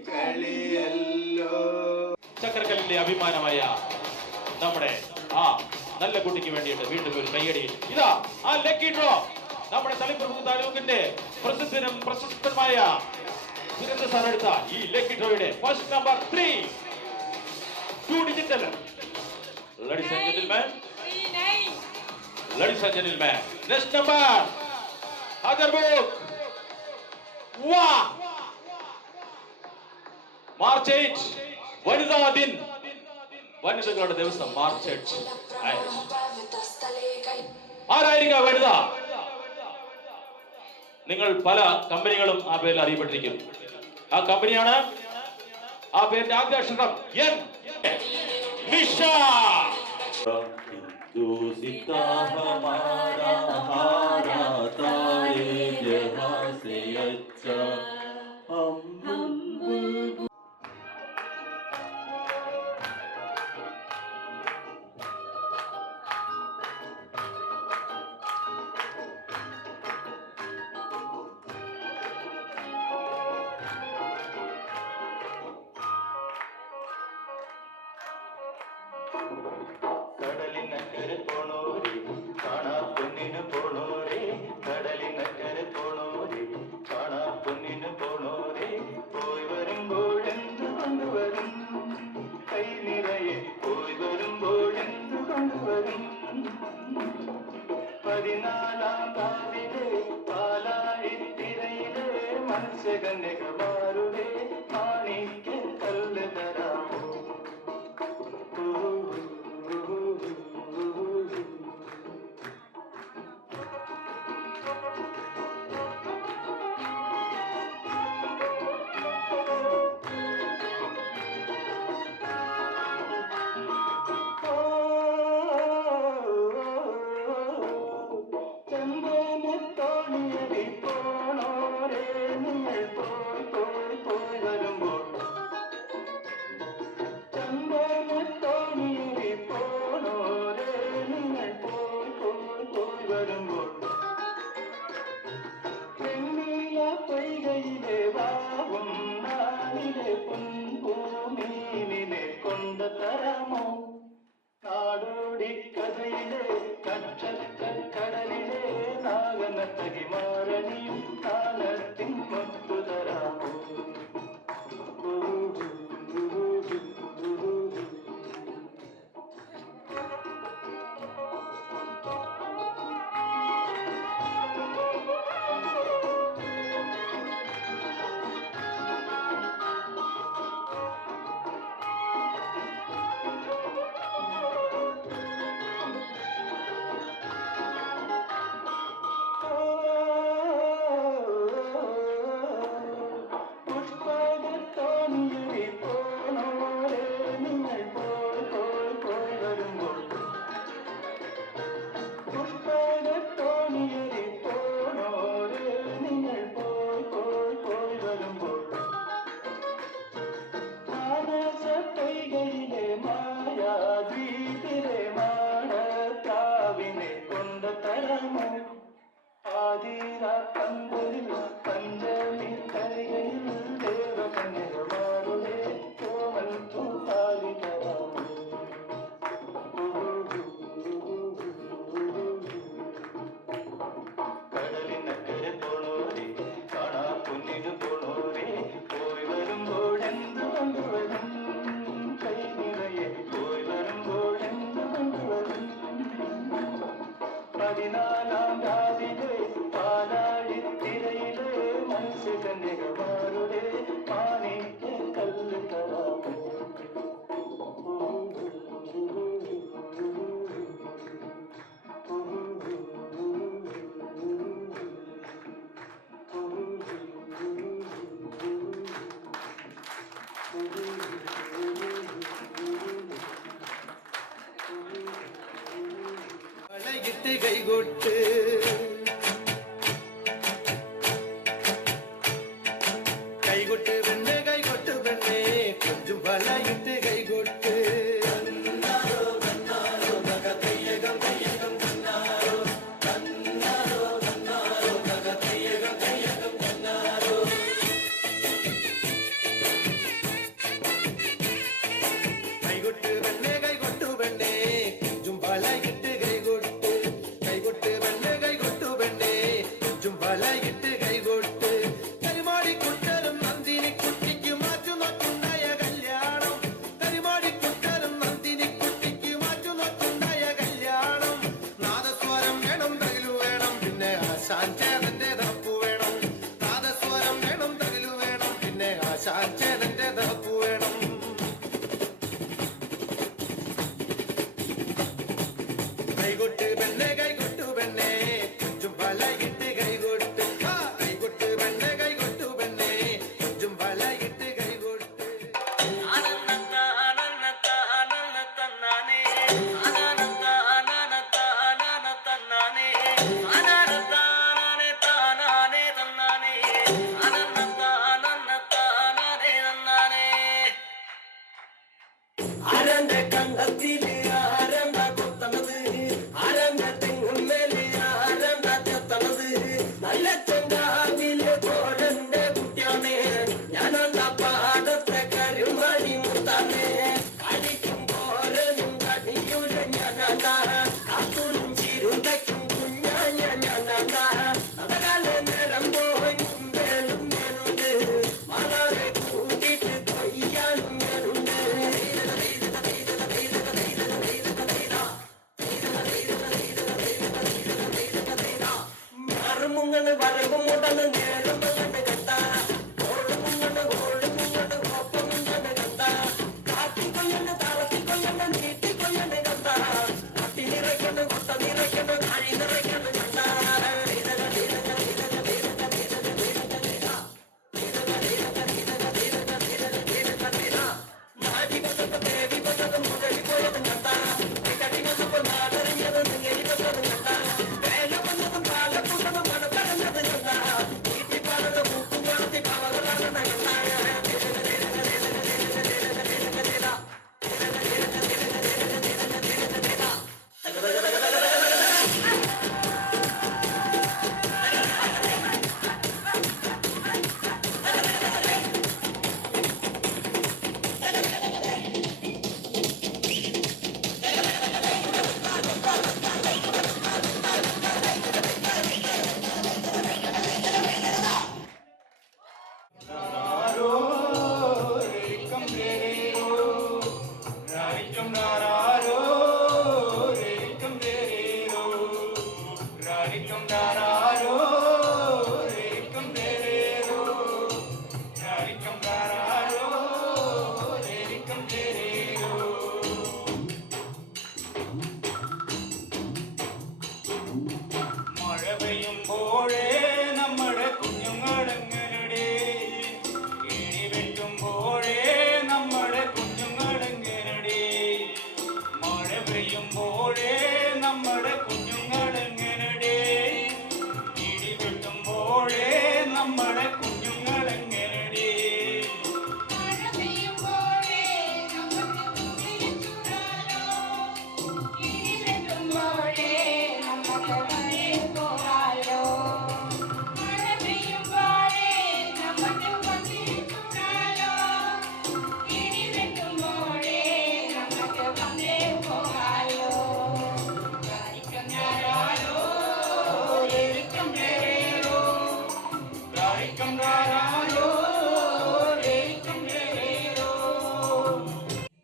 കളിയല്ലോ. ചക്കരക്കല്ലിന്റെ അഭിമാനമായ നമ്മുടെ ആ നല്ല കുട്ടിക്ക് വേണ്ടിയിട്ട് വീണ്ടും ഒരു കയ്യടി. ഇതാ ആ ലക്കി ഡ്രോ നമ്മുടെ തളിപ്പറമ്പ് താലൂക്കിന്റെ പ്രസിദ്ധനും പ്രശസ്തമായ സുരേന്ദ്ര സാർ എടുത്ത ഈ ലക്കി ഡ്രോയുടെ first number 3 2 digital. Ladies and gentlemen, next number other book. Wow, March 8 വനിതാ ദിൻ, വനിതകളുടെ ദിവസം മാർച്ച് 8. ആരായിരിക്കും വനിത? നിങ്ങൾ പല കമ്പനികളും ആ പേരിൽ അറിയപ്പെട്ടിരിക്കും. ആ കമ്പനിയാണ്, ആ പേരിന്റെ ആദ്യ അക്ഷരം എൻ. നിഷ. കടലിനക്കരെ പോണോരേ കാണാ പൊന്നിന് പോണോരേ, കടലിനക്കരെ പോണോരേ കാണാ പൊന്നിന് പോണോരേ, പോയി വരുമ്പോൾ എന്ത് കൊണ്ടുവരും കൈ നിറയെ, പോയി വരുമ്പോൾ എന്ത് കൊണ്ടുവരും. 14-ാം കാവിലെ പാലാഴിത്തിരയിലെ മത്സ്യകന്യകമാരുടെ മാണിക്യ കല്ല് തരാമോ. വരുമ്പോൾ പൊയ്കയിൽ തോണിയേറി പോണോരെ നിങ്ങൾ പോയി പോയി പോയി വരുമ്പോൾ തോണിയേറി പോണോരെ നിങ്ങൾ പോയി പോയി പോയി വരുമ്പോൾ മാനസപ്പൊയ്കയിലെ മായാദ്വീപിലെ മാടത്താവിനെ കൊണ്ടുതരാമോ ആതിര പന്തലിൽ പഞ്ചമി കരയിൽ ദേവകന്യകമാരുടെ കോമൽ പൂപ്പാലി തരാമോ കടലിനക്കരെ പോണോരെ കാണാ പൊന്നിനു പോണോരെ പോയി വരുമ്പോൾ എന്ത് കൊണ്ടുവരും കൈ നിറയെ പോയി വരുമ്പോൾ എന്ത് കൊണ്ടുവരും 14 രാവിലെ പാലാഴിത്തിരയിലെ മത്സ്യകന്യകമാരുടെ മാണിക്ക് കല്ല് തരാമോ വളയിട്ട് കൈകൊട്ട് കൈകൊട്ട് പെണ്ണെ കൈകൊട്ട് പെണ്ണെ കൊഞ്ചും വളയിട്ട് കൈകൊട്ട് കൈകൊട്ട് പെണ്ണെ കൈകൊട്ടു പെണ്ണെ കൊഞ്ചും വളയിട്ട് കൈകൊട്ട് കൈകൊട്ട് പെണ്ണെ കൈകൊട്ടു പെണ്ണെ കൊഞ്ചും വളയിട്ട് കൈകൊട്ട് കരിമാടിക്കുട്ടരും നന്ദിനി കുട്ടിക്ക് മാറ്റു നോക്കുണ്ടായ കല്യാണം കരിമാടിക്കുട്ടരും നന്ദിനി കുട്ടിക്ക് മാറ്റു നോക്കുണ്ടായ കല്യാണം നാദസ്വരം വേണം തകിലു വേണം പിന്നെ ആശാൻ ചേതന്റെ തപ്പു വേണം നാദസ്വരം വേണം തകിലു വേണം പിന്നെ ആശാൻ ചേതന്റെ തപ്പു വേണം കൈകൊട്ട് പെണ്ണെ കൈകൊട്ടു പെണ്ണെ കൊഞ്ചും വളയിട്ട് കൈകൊട്ട് കൈകൊട്ട് പെണ്ണെ കൈകൊട്ടു പെണ്ണെ കൊഞ്ചും വളയിട്ട് കൈകൊട്ട് ആരന്റെ കണ്ടത്തില് ആരണ്ട കൊത്തണത് ആരന്റെ തെങ്ങുമ്മേല് ആരണ്ട ചെത്തണത് നല്ല ചെങ്കാവില് കോടന്റെ കുട്ടിയാണേ ഞാനെന്ത പാടത്തെ കരുമണി മുത്താണേ കടിക്കും പോരനും കടിയൂല ഞാനാ കാത്തൂരും ചിരുന്തയ്ക്കും കുഞ്ഞാഞ്ഞ ഞാനാ അതകാല നേരം പോയി കുമ്പേലും ഞാനുണ്ട് വളരെ കൂട്ടിട്ട് കൊയ്യാനും ഞാനുണ്ട് മുങ്ങണ് വരമ്പ് മുടന്ന് നേരം കണ്ട് കണ്ട കോഴ് മുങ്ങണ് കോഴ് മുങ്ങണ് ഒപ്പം കണ്ട് കണ്ട കാട്ടി കൊല്ലണ്ട് തളത്തി കൊല്ലണ്ട് നീട്ടി കൊല്ലണ്ട് കണ്ട കട്ടി നിറയ്ക്കണ്ട് കൊട്ട നിറയ്ക്കണ്ട് കഴി നിറയ്ക്കണ്ട് കണ്ട മാറ്റി കൊണ്ടത് ദേവി കൊണ്ടത് മുതലി പോയതും കണ്ട കട്ടി കൊണ്ടപ്പോൾ നാടറിഞ്ഞത് നിങ്ങരി കൊണ്ടതും കണ്ട വേല വന്നതും പാല കൊണ്ടതും മണ പറഞ്ഞതും കണ്ട നീട്ടി പാലതും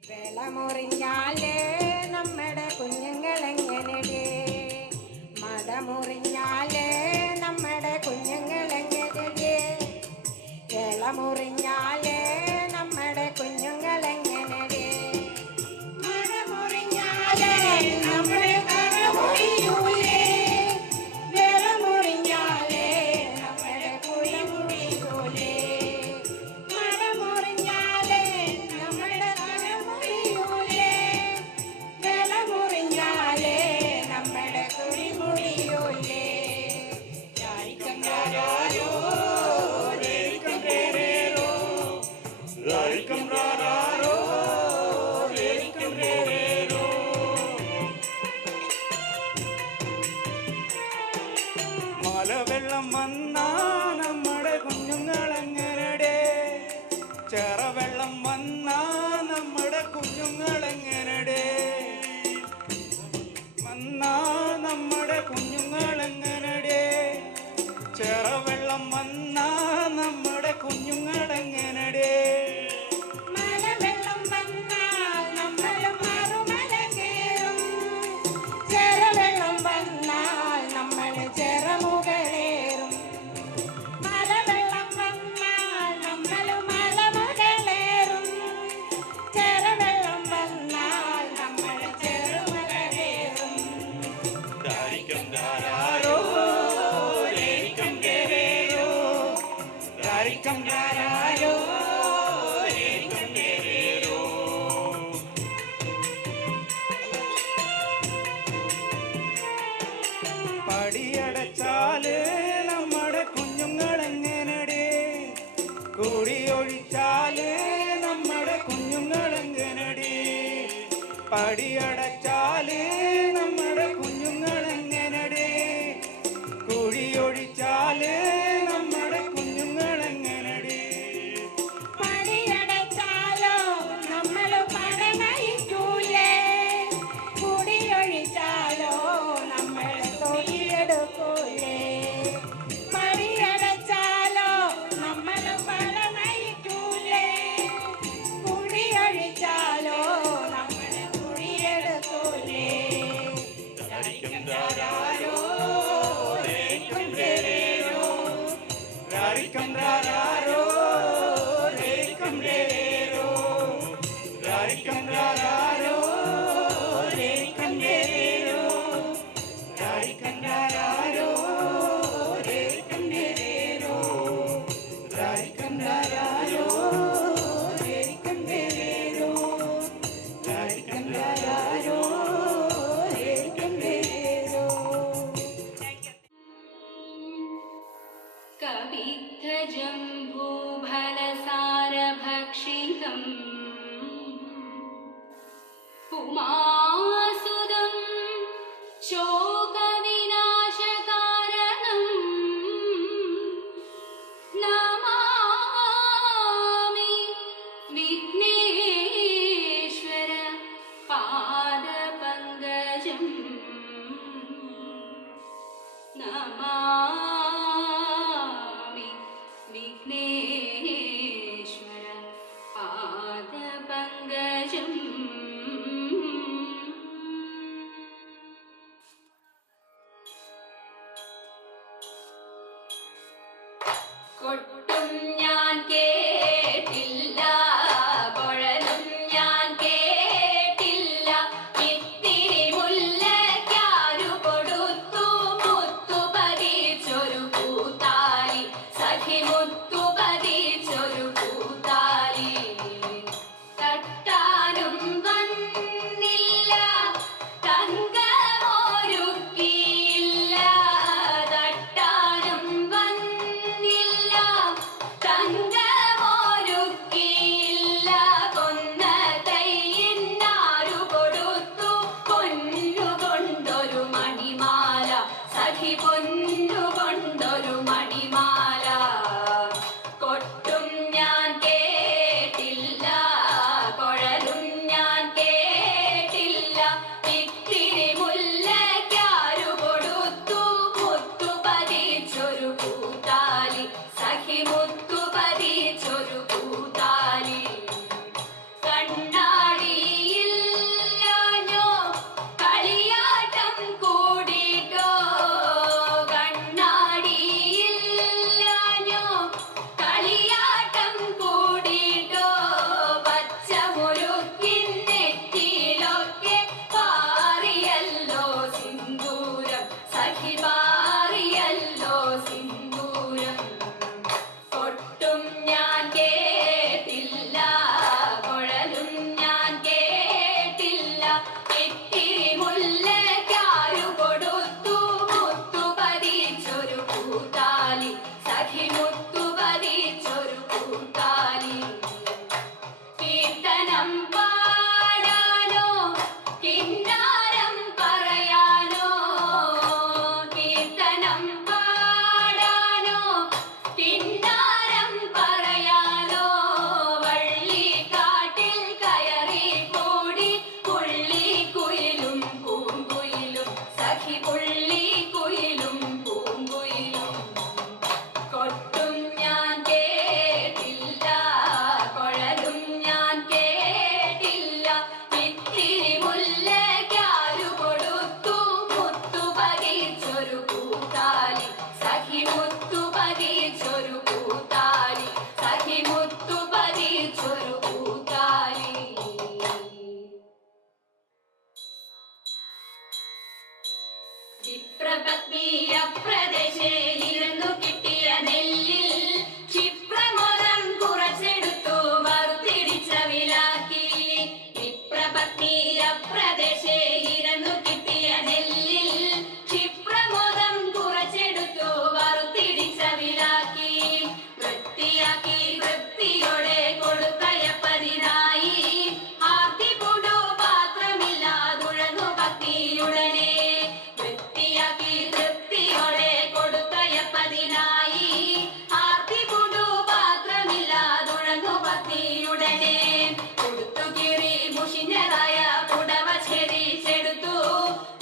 വെളമുറിഞ്ഞാലേ നമ്മുടെ കുഞ്ഞുങ്ങളെങ്ങനെ, മടമുറിഞ്ഞാലേ നമ്മുടെ കുഞ്ഞുങ്ങളെങ്ങനെ, വെളമുറിഞ്ഞാലേ നമ്മുടെ കുഞ്ഞുങ്ങളെങ്ങനെ, മടമുറിഞ്ഞാലേ നമ്മുടെ കരമുറിയൂലേ, വെളമുറിഞ്ഞാലേ നമ്മുടെ കുലമുറിയൂലേ, മടമുറിഞ്ഞാലേ നമ്മുടെ കരമുറിയൂലേ, വെളമുറിഞ്ഞാലേ നമ്മുടെ കുളിമുറിയൂലേ. രാരിക്കംരാരോ രേരിക്കംരേരേരോ, രാരിക്കംരാരോ രേരിക്കംരേരേരോ. മലവെള്ളം വന്നാ നമ്മുടെ കുഞ്ഞുങ്ങളെങ്ങനെടേ, ചെറവെള്ളം വന്നാ നമ്മുടെ കുഞ്ഞുങ്ങളെങ്ങനെടേ, വന്നാ നമ്മുടെ കുഞ്ഞുങ്ങളെങ്ങനെടേ, ചെറവെള്ളം വന്നാ നമ്മുടെ കുഞ്ഞുങ്ങളെങ്ങനെടേ. മലവെള്ളം വന്നാൽ നമ്മൾ മറുമല കേറും, ചെറുവെള്ളം വന്നാൽ നമ്മൾ ചെറുമുകളേറും, മലവെള്ളം വന്നാൽ നമ്മൾ മലമുകളേറും, ചെറുവെള്ളം വന്നാൽ നമ്മൾ ചെറുമലകേറും. രാരിക്കംരാരോ രേരിക്കംരേരേരോ, രാരിക്കംരാരോ രേരിക്കംരേരേരോ. പടിയടച്ചാല് നമ്മുടെ കുഞ്ഞുങ്ങളെങ്ങനെടേ, കൂടിയൊഴിച്ചാല് നമ്മുടെ കുഞ്ഞുങ്ങളെങ്ങനെടേ, പടിയടച്ചാല് നമ്മുടെ കുഞ്ഞുങ്ങളെങ്ങനെടേ, കുഴിയൊഴിച്ചാല് നമ്മുടെ കുഞ്ഞുങ്ങളെങ്ങനെടേ. പടിയടച്ചാലോ നമ്മൾ പടനയിക്കൂലേ, കുടിയൊഴിച്ചാലോ നമ്മൾ തൊഴിലെടുക്കൂലേ, പടിയടച്ചാലോ നമ്മൾ പടനയിക്കൂലേ, കുടിയൊഴിച്ചാലോ നമ്മൾ കുടിയെടുക്കൂലേ. രാരിക്കംരാരോ രേരിക്കംരേരേരോ, രാരിക്കംരാരോ രേരിക്കംരേരേരോ, രാരിക്കംരാരോ രേരിക്കംരേരേരോ, രാരിക്കംരാരോ രേരിക്കംരേരേരോ, രാരിക്കംരാരോ രേരിക്കംരേരേരോ, രാരിക്കംരാരോ രേരിക്കംരേരേരോ. कवित्थजम्बूफलसारभक्षितम् पुमासुदं शोकविनाशकारणम् नमामि विघ्नेश्वर पादपङ्कजम्, नमामि विघ्नेश्वर पादपङ्कजम्. കൊട്ടും ഞാൻ കേട്ടില്ല, കൊഴലും ഞാൻ കേട്ടില്ല, ഇത്തിരി മുല്ലയ്ക്കാരു കൊടുത്തു മുത്തു പതിച്ചൊരു പൂത്താലി, സഖി മുത്തു പതിച്ചൊരു പൂത്താലി. തട്ടാനും വന്നില്ല, തങ്കമൊരുക്കിയില്ല, തട്ടാനും വന്നില്ല, തങ്ക സഖിമുത്തു പതിച്ചൊരു പൂത്താലി കണ്ണാടിയില്ലാഞ്ഞോ കളിയാട്ടം കൂടിട്ടോ കണ്ണാടിയില്ലാഞ്ഞോ കളിയാട്ടം കൂടിട്ടോ പച്ചമുരുക്കിൻ നെറ്റിയിലൊക്കെ പാറിയല്ലോ സിന്ദൂരം സഖി പാറിയല്ലോ സിന്ദൂരം കൊട്ടും ഞാൻ കേട്ടില്ല കുഴലും ഞാൻ കേട്ടില്ല ഇത്തിരി മുല്ലയ്ക്കാരു കൊടുത്തു മുത്തു പതിച്ചൊരു പൂത്താലി സഖി മുത്തു പതിച്ചൊരു പൂത്താലി കീർത്തനം പാടാനോ കിന്നാരം പറയാനോ കീർത്തനം പാടാനോ കിന്നാരം പറയാനോ വള്ളിക്കാട്ടിൽ കയറി കൂടി പുള്ളിക്കുയിലും പൂങ്കുയിലും സഖി പുള്ളിക്കുയിലും പൂങ്കുയിലും കൊട്ടും ഞാൻ കേട്ടില്ല കുഴലും ഞാൻ കേട്ടില്ല ഇത്തിരി മുല്ലയ്ക്കാരു കൊടുത്തു മുത്തു പതിച്ചൊരു പൂത്താലി സഖി മുത്തു പതിച്ചൊരു പൂത്താലി സഖി മുത്തു പതിച്ചൊരു പൂത്താലി ക്ഷിപ്രപത്നീയ പ്രദേശേ ഇരുന്നു കിട്ടിയ നെല്ലിൽ ക്ഷിപ്രമോദം കുറച്ചെടുത്തു വറുത്തിടിച്ച വിലാക്കി ക്ഷിപ്രപത്നീയ പ്രദേശേ ഇരുന്നു കിട്ടിയ നെല്ലിൽ ക്ഷിപ്രമോദം കുറച്ചെടുത്തു വറുത്തിടിച്ച വിലാക്കി വൃത്തിയാക്കി വൃത്തിയോടെ കൊടുത്തയപ്പതിനായി ആർത്തിപൂടോ പാത്രമില്ലാതുഴന്നു പത്തിയുടനെ വൃത്തിയാക്കി തൃപ്തിയോടെ കൊടുത്തയപ്പതിനായി ആർത്തിപൂടു പാത്രമില്ലാതുഴന്നു പത്തിയുടനെ കൊടുത്തു കീറി മുഷിഞ്ഞതായ പുടവ ചെരിച്ചെടുത്തു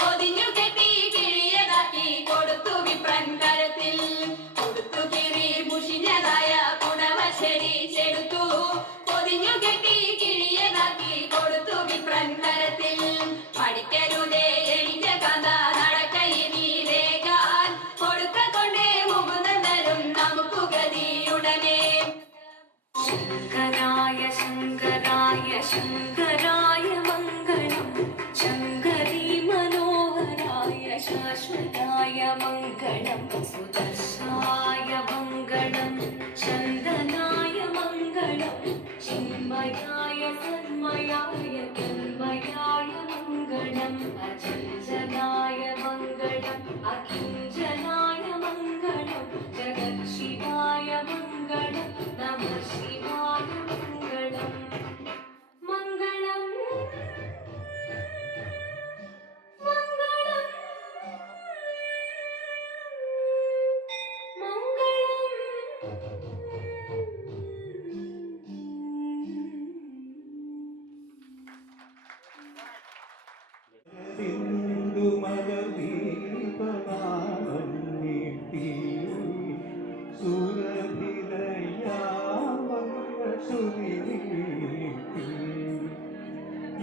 പൊതിഞ്ഞു കെട്ടി കിഴിയതാക്കി കൊടുത്തു വിപ്രൻ കരത്തിൽ കൊടുത്തു കീറി മുഷിഞ്ഞതായ പുടവ ചെരിച്ചെടുത്തു പൊതിഞ്ഞു കെട്ടി കിഴിയതാക്കി കൊടുത്തു വിപ്രൻ കരത്തിൽ പഠിക്കരുതേ എളിഞ്ഞ കഥ നടക്കയിനീലേകാൻ കൊടുക്ക കൊണ്ടേ മുകുന്ദനും നമുക്കു ഗതിയുടനെ ശങ്കരായ ശങ്കരായ ശങ്കരായ മംഗളം ശങ്കരീ മനോഹരായ ശാശ്വതായ മംഗളം സുദർശായ മംഗളം ചന്ദനായ മംഗളം ചിന്മയായ സന്മയായ കന്മയായ മംഗളം അചഞ്ചലായ മംഗളം അകിഞ്ചനായ മംഗളം ജഗത്ശിവായ മംഗളം നമഃ ശിവായ മംഗളം മംഗളം മംഗളം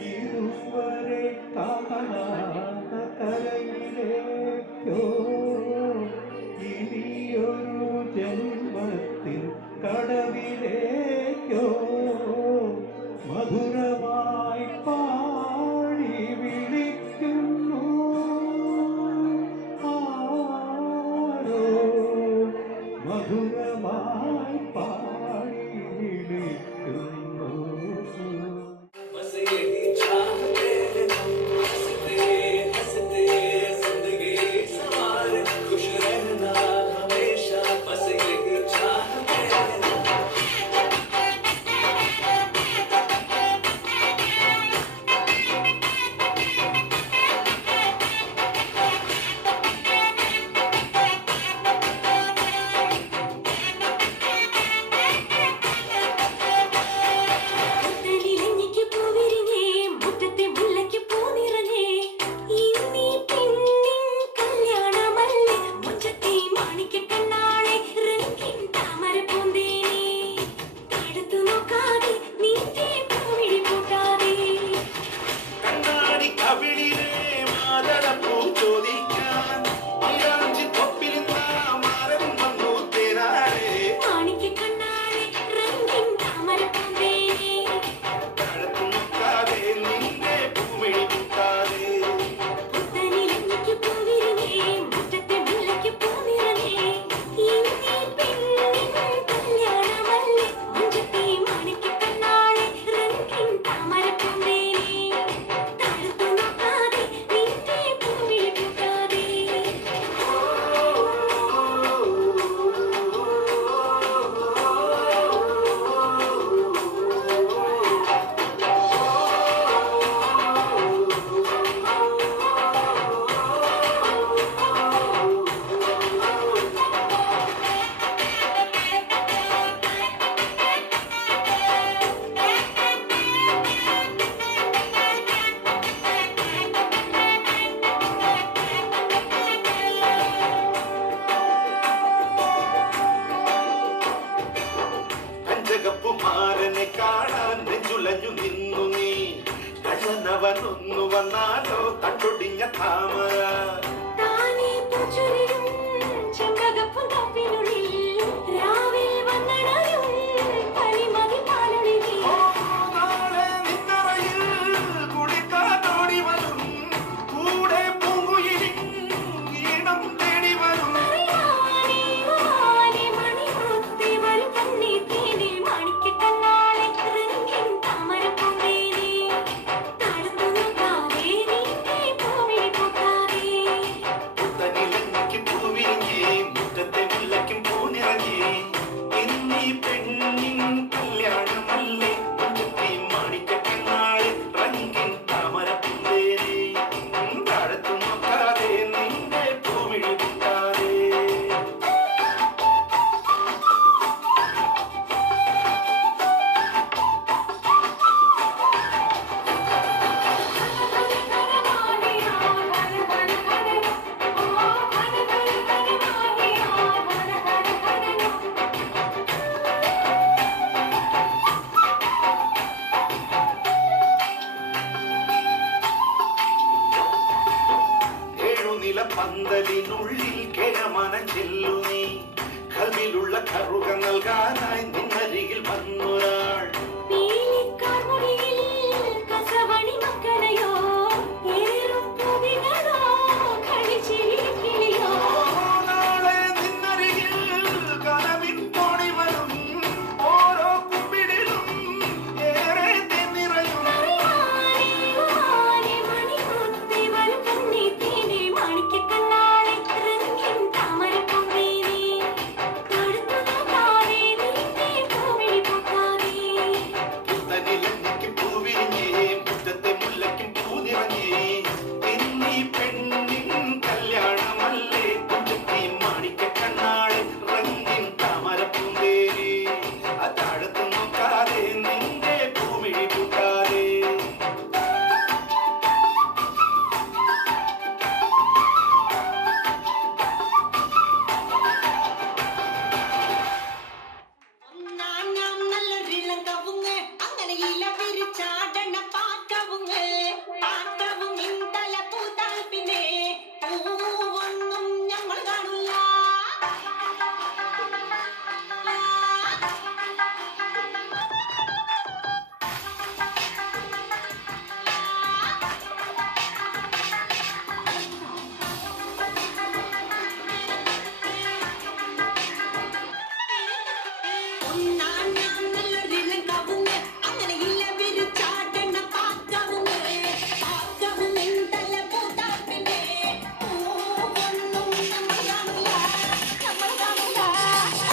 ഇതുവരെ കാണാത്ത കരയിലേക്കോ ഇനിയൊരു ജന്മത്തിൽ കടവിലേക്കോ മധുരമായി പാടി വിളിക്കുന്നു ആരോ മധുരമായി പാടി വിളിക്കുന്നു बस यही चाहते हैं हम हंसते हंसते जिंदगी सवार खुश रहना हमेशा बस यही चाहते हैं അങ്ങനവനൊന്നു വന്നാലോ തണ്ടൊടിഞ്ഞ താമര താനേ പൂച്ചൊരിയും ചെമ്പകപ്പും കാപ്പിനുള്ളിൽ രാവിൽ വന്നണയും പനിമതി പാലൊളിയിൽ നാളെ നിന്നറയിൽ കുളിക്കാതോടി വരും കൂടെ പൂങ്കുയിലിൻ ഈണം തേടി വരും മണിമുത്തേ വരും കണ്ണീ തേടി മാണിക്ക കണ്ണാളെ റംഗിൻ താമരപ്പൂന്തേനെ തടുത്തു നോക്കാതെ നീ പൂവിളി പൂക്കാതെ പുത്തനിലങ്ങയ്ക്കും പൂവിരിഞ്ഞേ മുറ്റത്തെ മുല്ലയ്ക്കും പൂനിറങ്ങി എന്നീ പെണ്ണിൻ കല്യാണമല്ലേ മുറ്റത്തെ മാണിക്കക്കണ്ണാളെ റംഗിൻ താമരപ്പൂന്തേനെ താഴത്തു നോക്കാതെ നിന്റെ പൂവിളി പൂക്കാതെ ഏഴുനില പന്തലിനുള്ളിൽ കിഴമനം ചെല്ലു നീ കൽവിലുള്ള കറുക നൽകാനായി നിന്നരികിൽ വന്നൊരാൾ പീലിക്കാർമുടിയിൽ കസവണി മക്കനയോ ഏറും പൂവികളോ കളിച്ചിരി കിളിയോ നാളെ നിന്നരികിൽ കനവിൻ തോണി വരും ഓരോ കുമ്പിടിലും ഏറെ നിറയും മണിമുത്തേ വരും കണ്ണീ തേടി മാണിക്ക കണ്ണാളെ റംഗിൻ താമരപ്പൂന്തേനെ തടുത്തു നോക്കാതെ നീ പൂവിളി പൂക്കാതെ പുത്തനിലങ്ങയ്ക്കും പൂവിരിഞ്ഞേ മുറ്റത്തെ മുല്ലയ്ക്കും പൂനിറങ്ങി എന്നീ പെണ്ണിൻ കല്യാണമല്ലേ കുഞ്ചത്തി മാണിക്കക്കണ്ണാളെ റംഗിൻ താമരപ്പൂന്തേനെ താഴത്തു നോക്കാതെ നിന്റെ പൂവിളി പൂക്കാതെ ഒന്നാം നല്ലൊരിളം കവുങ്ങ് അങ്ങനെ ഇല വിരിച്ചാടണ പാക്കവുങ്ങ് പാക്കവും ഇന്തല പൂത്താൽ പിന്നെ പൂവൊന്നും ഞങ്ങൾ കാണില്ല ഒന്നാം നല്ലൊരിളം കവുങ്ങ് അങ്ങനെ ഇല വിരിച്ചാടണ പാക്കവുങ്ങ് പാക്കവും ഇന്തല പൂത്താൽ പിന്നെ പൂവൊന്നും ഞങ്ങൾ കാണില്ല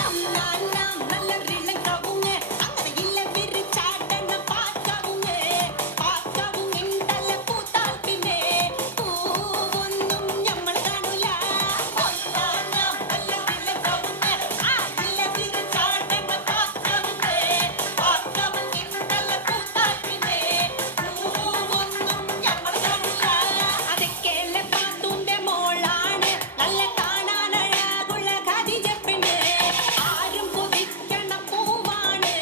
ഒന്നാം നല്ലൊരിളം കവുങ്ങ് അങ്ങനെ ഇല വിരിച്ചാടണ പാക്കവുങ്ങ് പാക്കവും ഇന്തല പൂത്താൽ പിന്നെ പൂവൊന്നും ഞങ്ങൾ കാണില്ല ഒന്നാം നല്ലൊരിളം കവുങ്ങ് ആ ഇല വിരിച്ചാടണ പാക്കവുങ്ങ് പാക്കവും ഇന്തല പൂത്താൽ പിന്നെ പൂവൊന്നും ഞങ്ങൾ കാണില്ല അതൊക്കെയല്ലേ പാത്തുന്റെ മോളാണ് നല്ല കാണാനഴകുള്ള ഖദീജപ്പെണ്ണ് ആരും കൊതിക്കണ പൂവാണ്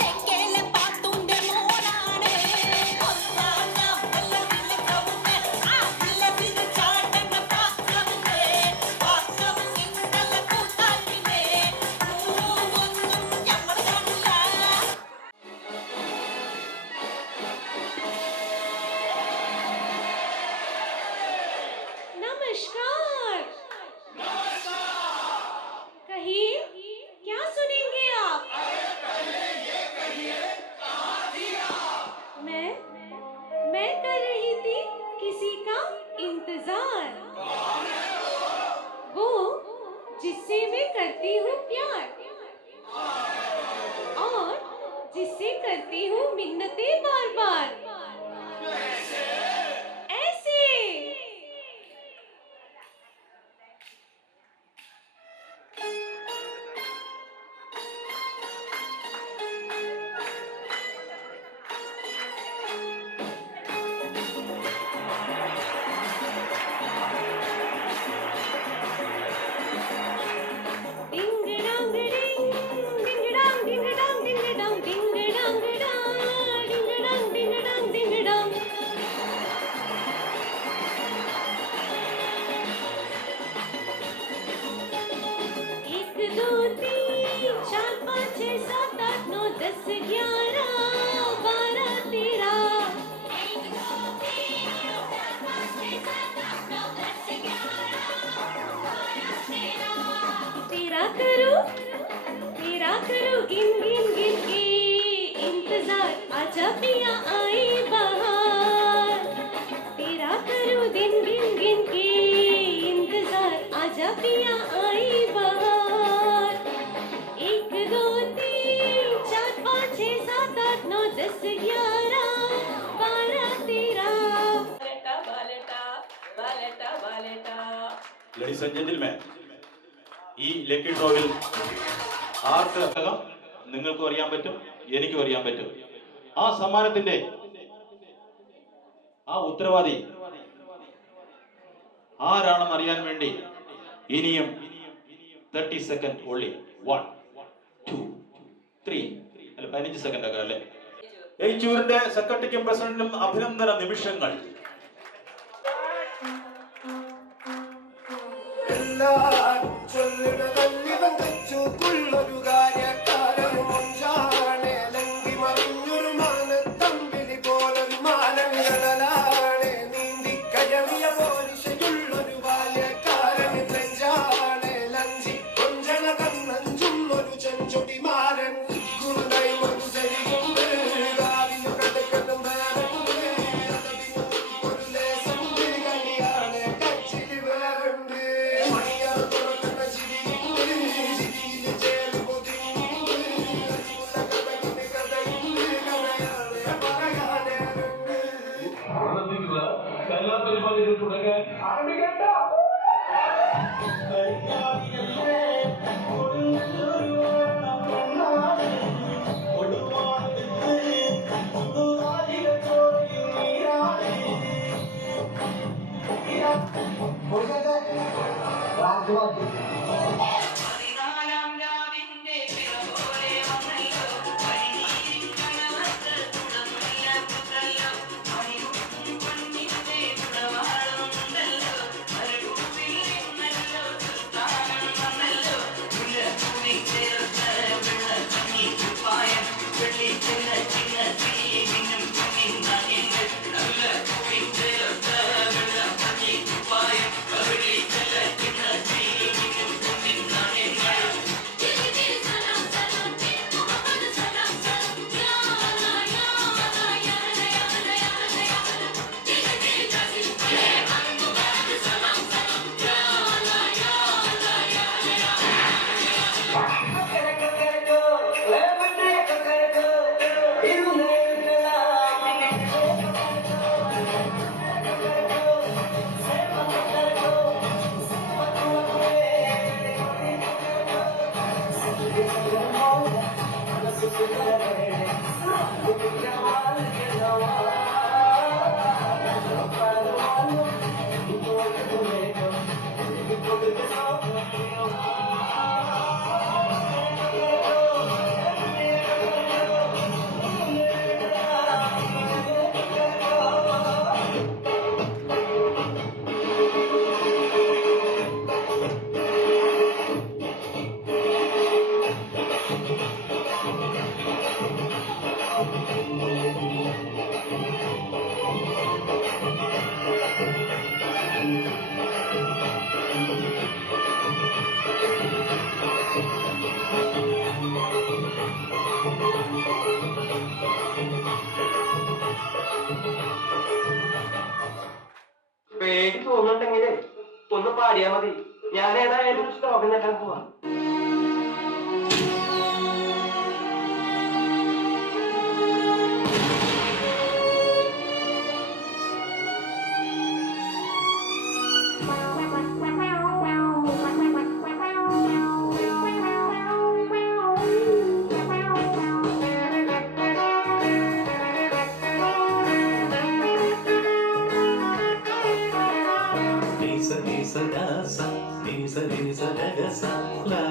തെക്കേലെ പാത്തുന്റെ മോളാണ് ഒന്നാം നല്ലൊരിളം കവുങ്ങ് ആ ഇല വിരിച്ചാടണ പാക്കവുങ്ങ് പാക്കവും ഇന്തല പൂത്താൽ പിന്നെ പൂവൊന്നും ഞങ്ങൾ കാണില്ല नमस्कार कहिए क्या सुनेंगे आप मैं कर रही थी किसी का इंतजार वो जिससे मैं करती हूँ प्यार और जिससे करती हूँ मिन्नतें बार बार ऐसे ding dong ding dong ding dong ding dong ding dong गिन गिन गिन के इंतजार आजा पिया आई बहार तेरा करूं दिन गिन गिन के इंतजार आजा पिया आई बहार 1 2 3 4 5 6 7 8 9 10 11 12 13 Baleta Baleta Ladies and gentlemen, ഈ ലക്കി ഡ്രോയിൽ ആർക്ക് നിങ്ങൾക്കും അറിയാൻ പറ്റും, എനിക്കും അറിയാൻ പറ്റും. ആ സമ്മാനത്തിന്റെ ആ ഉത്തരവാദി ആരാണെന്ന് അറിയാൻ വേണ്ടി ഇനിയും 30 സെക്കൻഡ് ഓൺലി. 1 2 3 അല്ല 15 സെക്കൻഡ് ഒക്കെ അല്ലേ. ഏച്ചൂരിന്റെ സെക്രട്ടറിക്കും പ്രസിഡന്റിനും അഭിനന്ദന നിമിഷങ്ങൾ. ചൊല്ലിടതല്ലിവൻ കാര്യക്കാരൻ മുഞ്ചാണ് ലങ്കി മറിഞ്ഞൊരു മാനത്തമ്പിലി പോലൊരു മാലനിഴലാണ് നീന്തി കഴവിയ പോലിശയുള്ളൊരു ബാല്യക്കാരൻ നെഞ്ചാണ് ലഞ്ചി കൊഞ്ചണ കണ്ണഞ്ചും ഒരു ചെഞ്ചൊടി മാരൻ ഗുരുടൈ മനുസരി കൊണ്ട് കാവിനു കടക്കനും വേറുണ്ട് ഒരു ലേസം കണിയാണ് കച്ചിരി വേറുണ്ട് പേടി തോന്നുന്നുണ്ടെങ്കിലേ ഒന്ന് പാടിയാ മതി. ഞാൻ ഏതായാലും ശ്ലോകം ചെല്ലാൻ പോവാ. Sa sa sa sa sa sa sa sa sa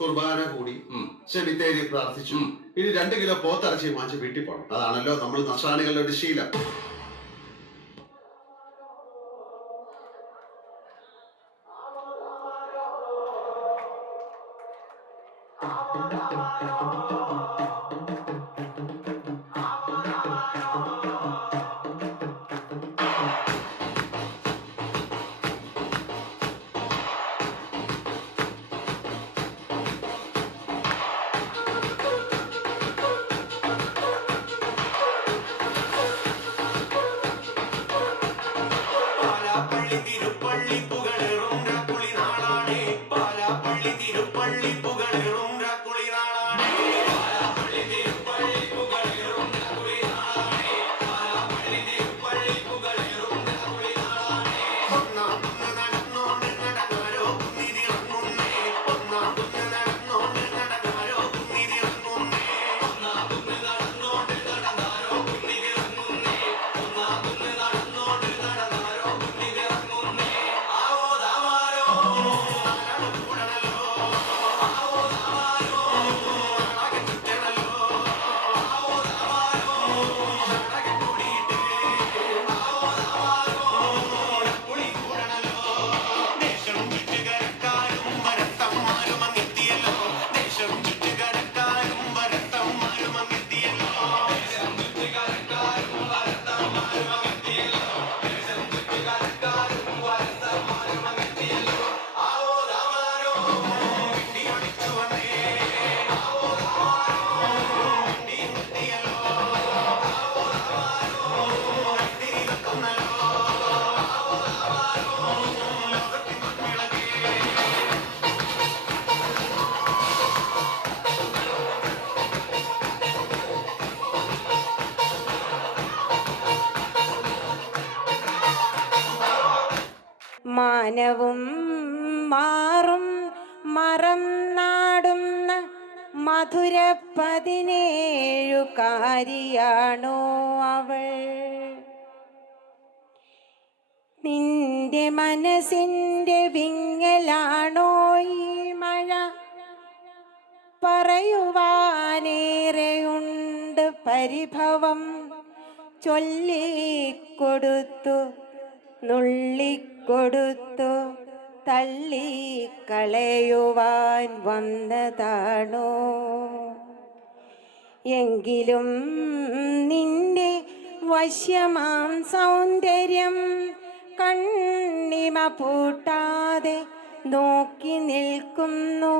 കുർബാന കൂടി ചെടിത്തേരി പ്രാർത്ഥിച്ചു. ഇനി 2 കിലോ പോത്തിറച്ചി വാങ്ങിച്ച് വീട്ടിൽ പോകണം. അതാണല്ലോ നമ്മൾ നസ്രാണികളുടെ ഒരു ശീലം. മാനവും മാറും മറന്നാടുന്ന മധുര 17കാരിയാണോ അവൾ? നിന്റെ മനസ്സിൻ്റെ വിങ്ങലാണോ ഈ മഴ? പറയുവാനേറെയുണ്ട് പരിഭവം, ചൊല്ലിക്കൊടുത്തു നുള്ളിക്കൊടുത്തു തള്ളിക്കളയുവാൻ വന്നതാണോ? എങ്കിലും നിന്റെ വശ്യമാം സൗന്ദര്യം കണ്ണിമ പൂട്ടാതെ നോക്കി നിൽക്കുന്നു.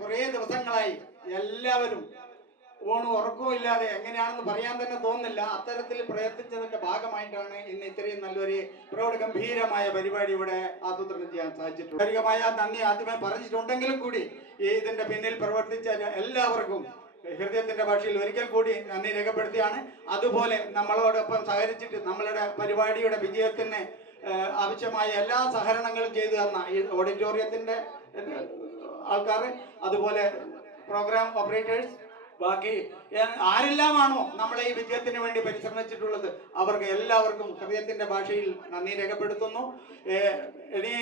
കുറേ ദിവസങ്ങളായി എല്ലാവരും ഊണും ഉറക്കവും ഇല്ലാതെ എങ്ങനെയാണെന്ന് പറയാൻ തന്നെ തോന്നുന്നില്ല. അത്തരത്തിൽ പ്രയത്നിച്ചതിന്റെ ഭാഗമായിട്ടാണ് ഇന്ന് ഇത്രയും നല്ലൊരു പ്രൗഢഗംഭീരമായ പരിപാടി ഇവിടെ ആസൂത്രണം ചെയ്യാൻ സാധിച്ചിട്ടുള്ളത്. ായ നന്ദി ആദ്യമേ പറഞ്ഞിട്ടുണ്ടെങ്കിലും കൂടി ഇതിന്റെ പിന്നിൽ പ്രവർത്തിച്ച എല്ലാവർക്കും ഹൃദയത്തിന്റെ ഭാഷയിൽ ഒരിക്കൽ കൂടി നന്ദി രേഖപ്പെടുത്തിയാണ്. അതുപോലെ നമ്മളോടൊപ്പം സഹകരിച്ചിട്ട് നമ്മളുടെ പരിപാടിയുടെ വിജയത്തിന് ആവശ്യമായ എല്ലാ സഹകരണങ്ങളും ചെയ്തു തന്ന ഈ ഓഡിറ്റോറിയത്തിന്റെ ആൾക്കാർ, അതുപോലെ പ്രോഗ്രാം ഓപ്പറേറ്റേഴ്സ്, ബാക്കി ആരെല്ലാമാണോ നമ്മളെ ഈ വിജയത്തിന് വേണ്ടി പരിശ്രമിച്ചിട്ടുള്ളത് അവർക്ക് എല്ലാവർക്കും ഹൃദയത്തിന്റെ ഭാഷയിൽ നന്ദി രേഖപ്പെടുത്തുന്നു. ഇനി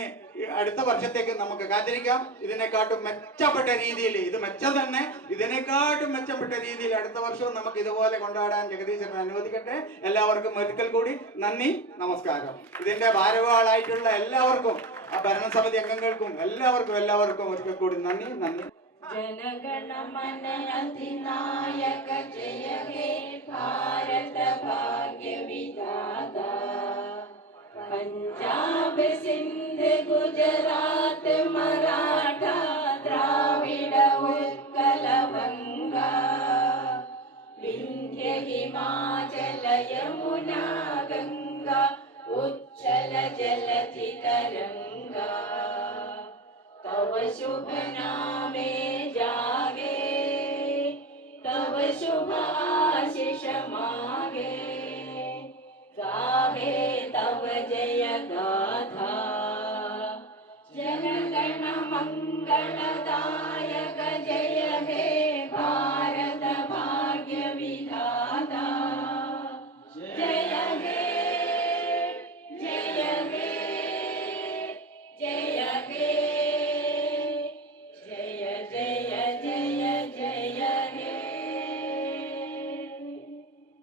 അടുത്ത വർഷത്തേക്ക് നമുക്ക് കാത്തിരിക്കാം. ഇതിനെക്കാട്ടും മെച്ചപ്പെട്ട രീതിയിൽ, ഇത് മെച്ചം തന്നെ, ഇതിനെക്കാട്ടും മെച്ചപ്പെട്ട രീതിയിൽ അടുത്ത വർഷവും നമുക്ക് ഇതുപോലെ കൊണ്ടാടാൻ ജഗദീശൻ അനുവദിക്കട്ടെ. എല്ലാവർക്കും ഒരിക്കൽ കൂടി നന്ദി, നമസ്കാരം. ഇതിന്റെ ഭാരവാളായിട്ടുള്ള എല്ലാവർക്കും, ഭരണസമിതി അംഗങ്ങൾക്കും എല്ലാവർക്കും ഒരിക്കൽ കൂടി നന്ദി. जनगणमन अधिनायक जय हे भारत भाग्य विधाता पंजाब सिंध गुजरात मराठा द्राविड उत्कल बंगा विंध्य हिमाचल यमुना गंगा उच्छल जलधि तरंगा तव शुभ नामे जागे तव शुभ आशीष मागे। മംഗളദാ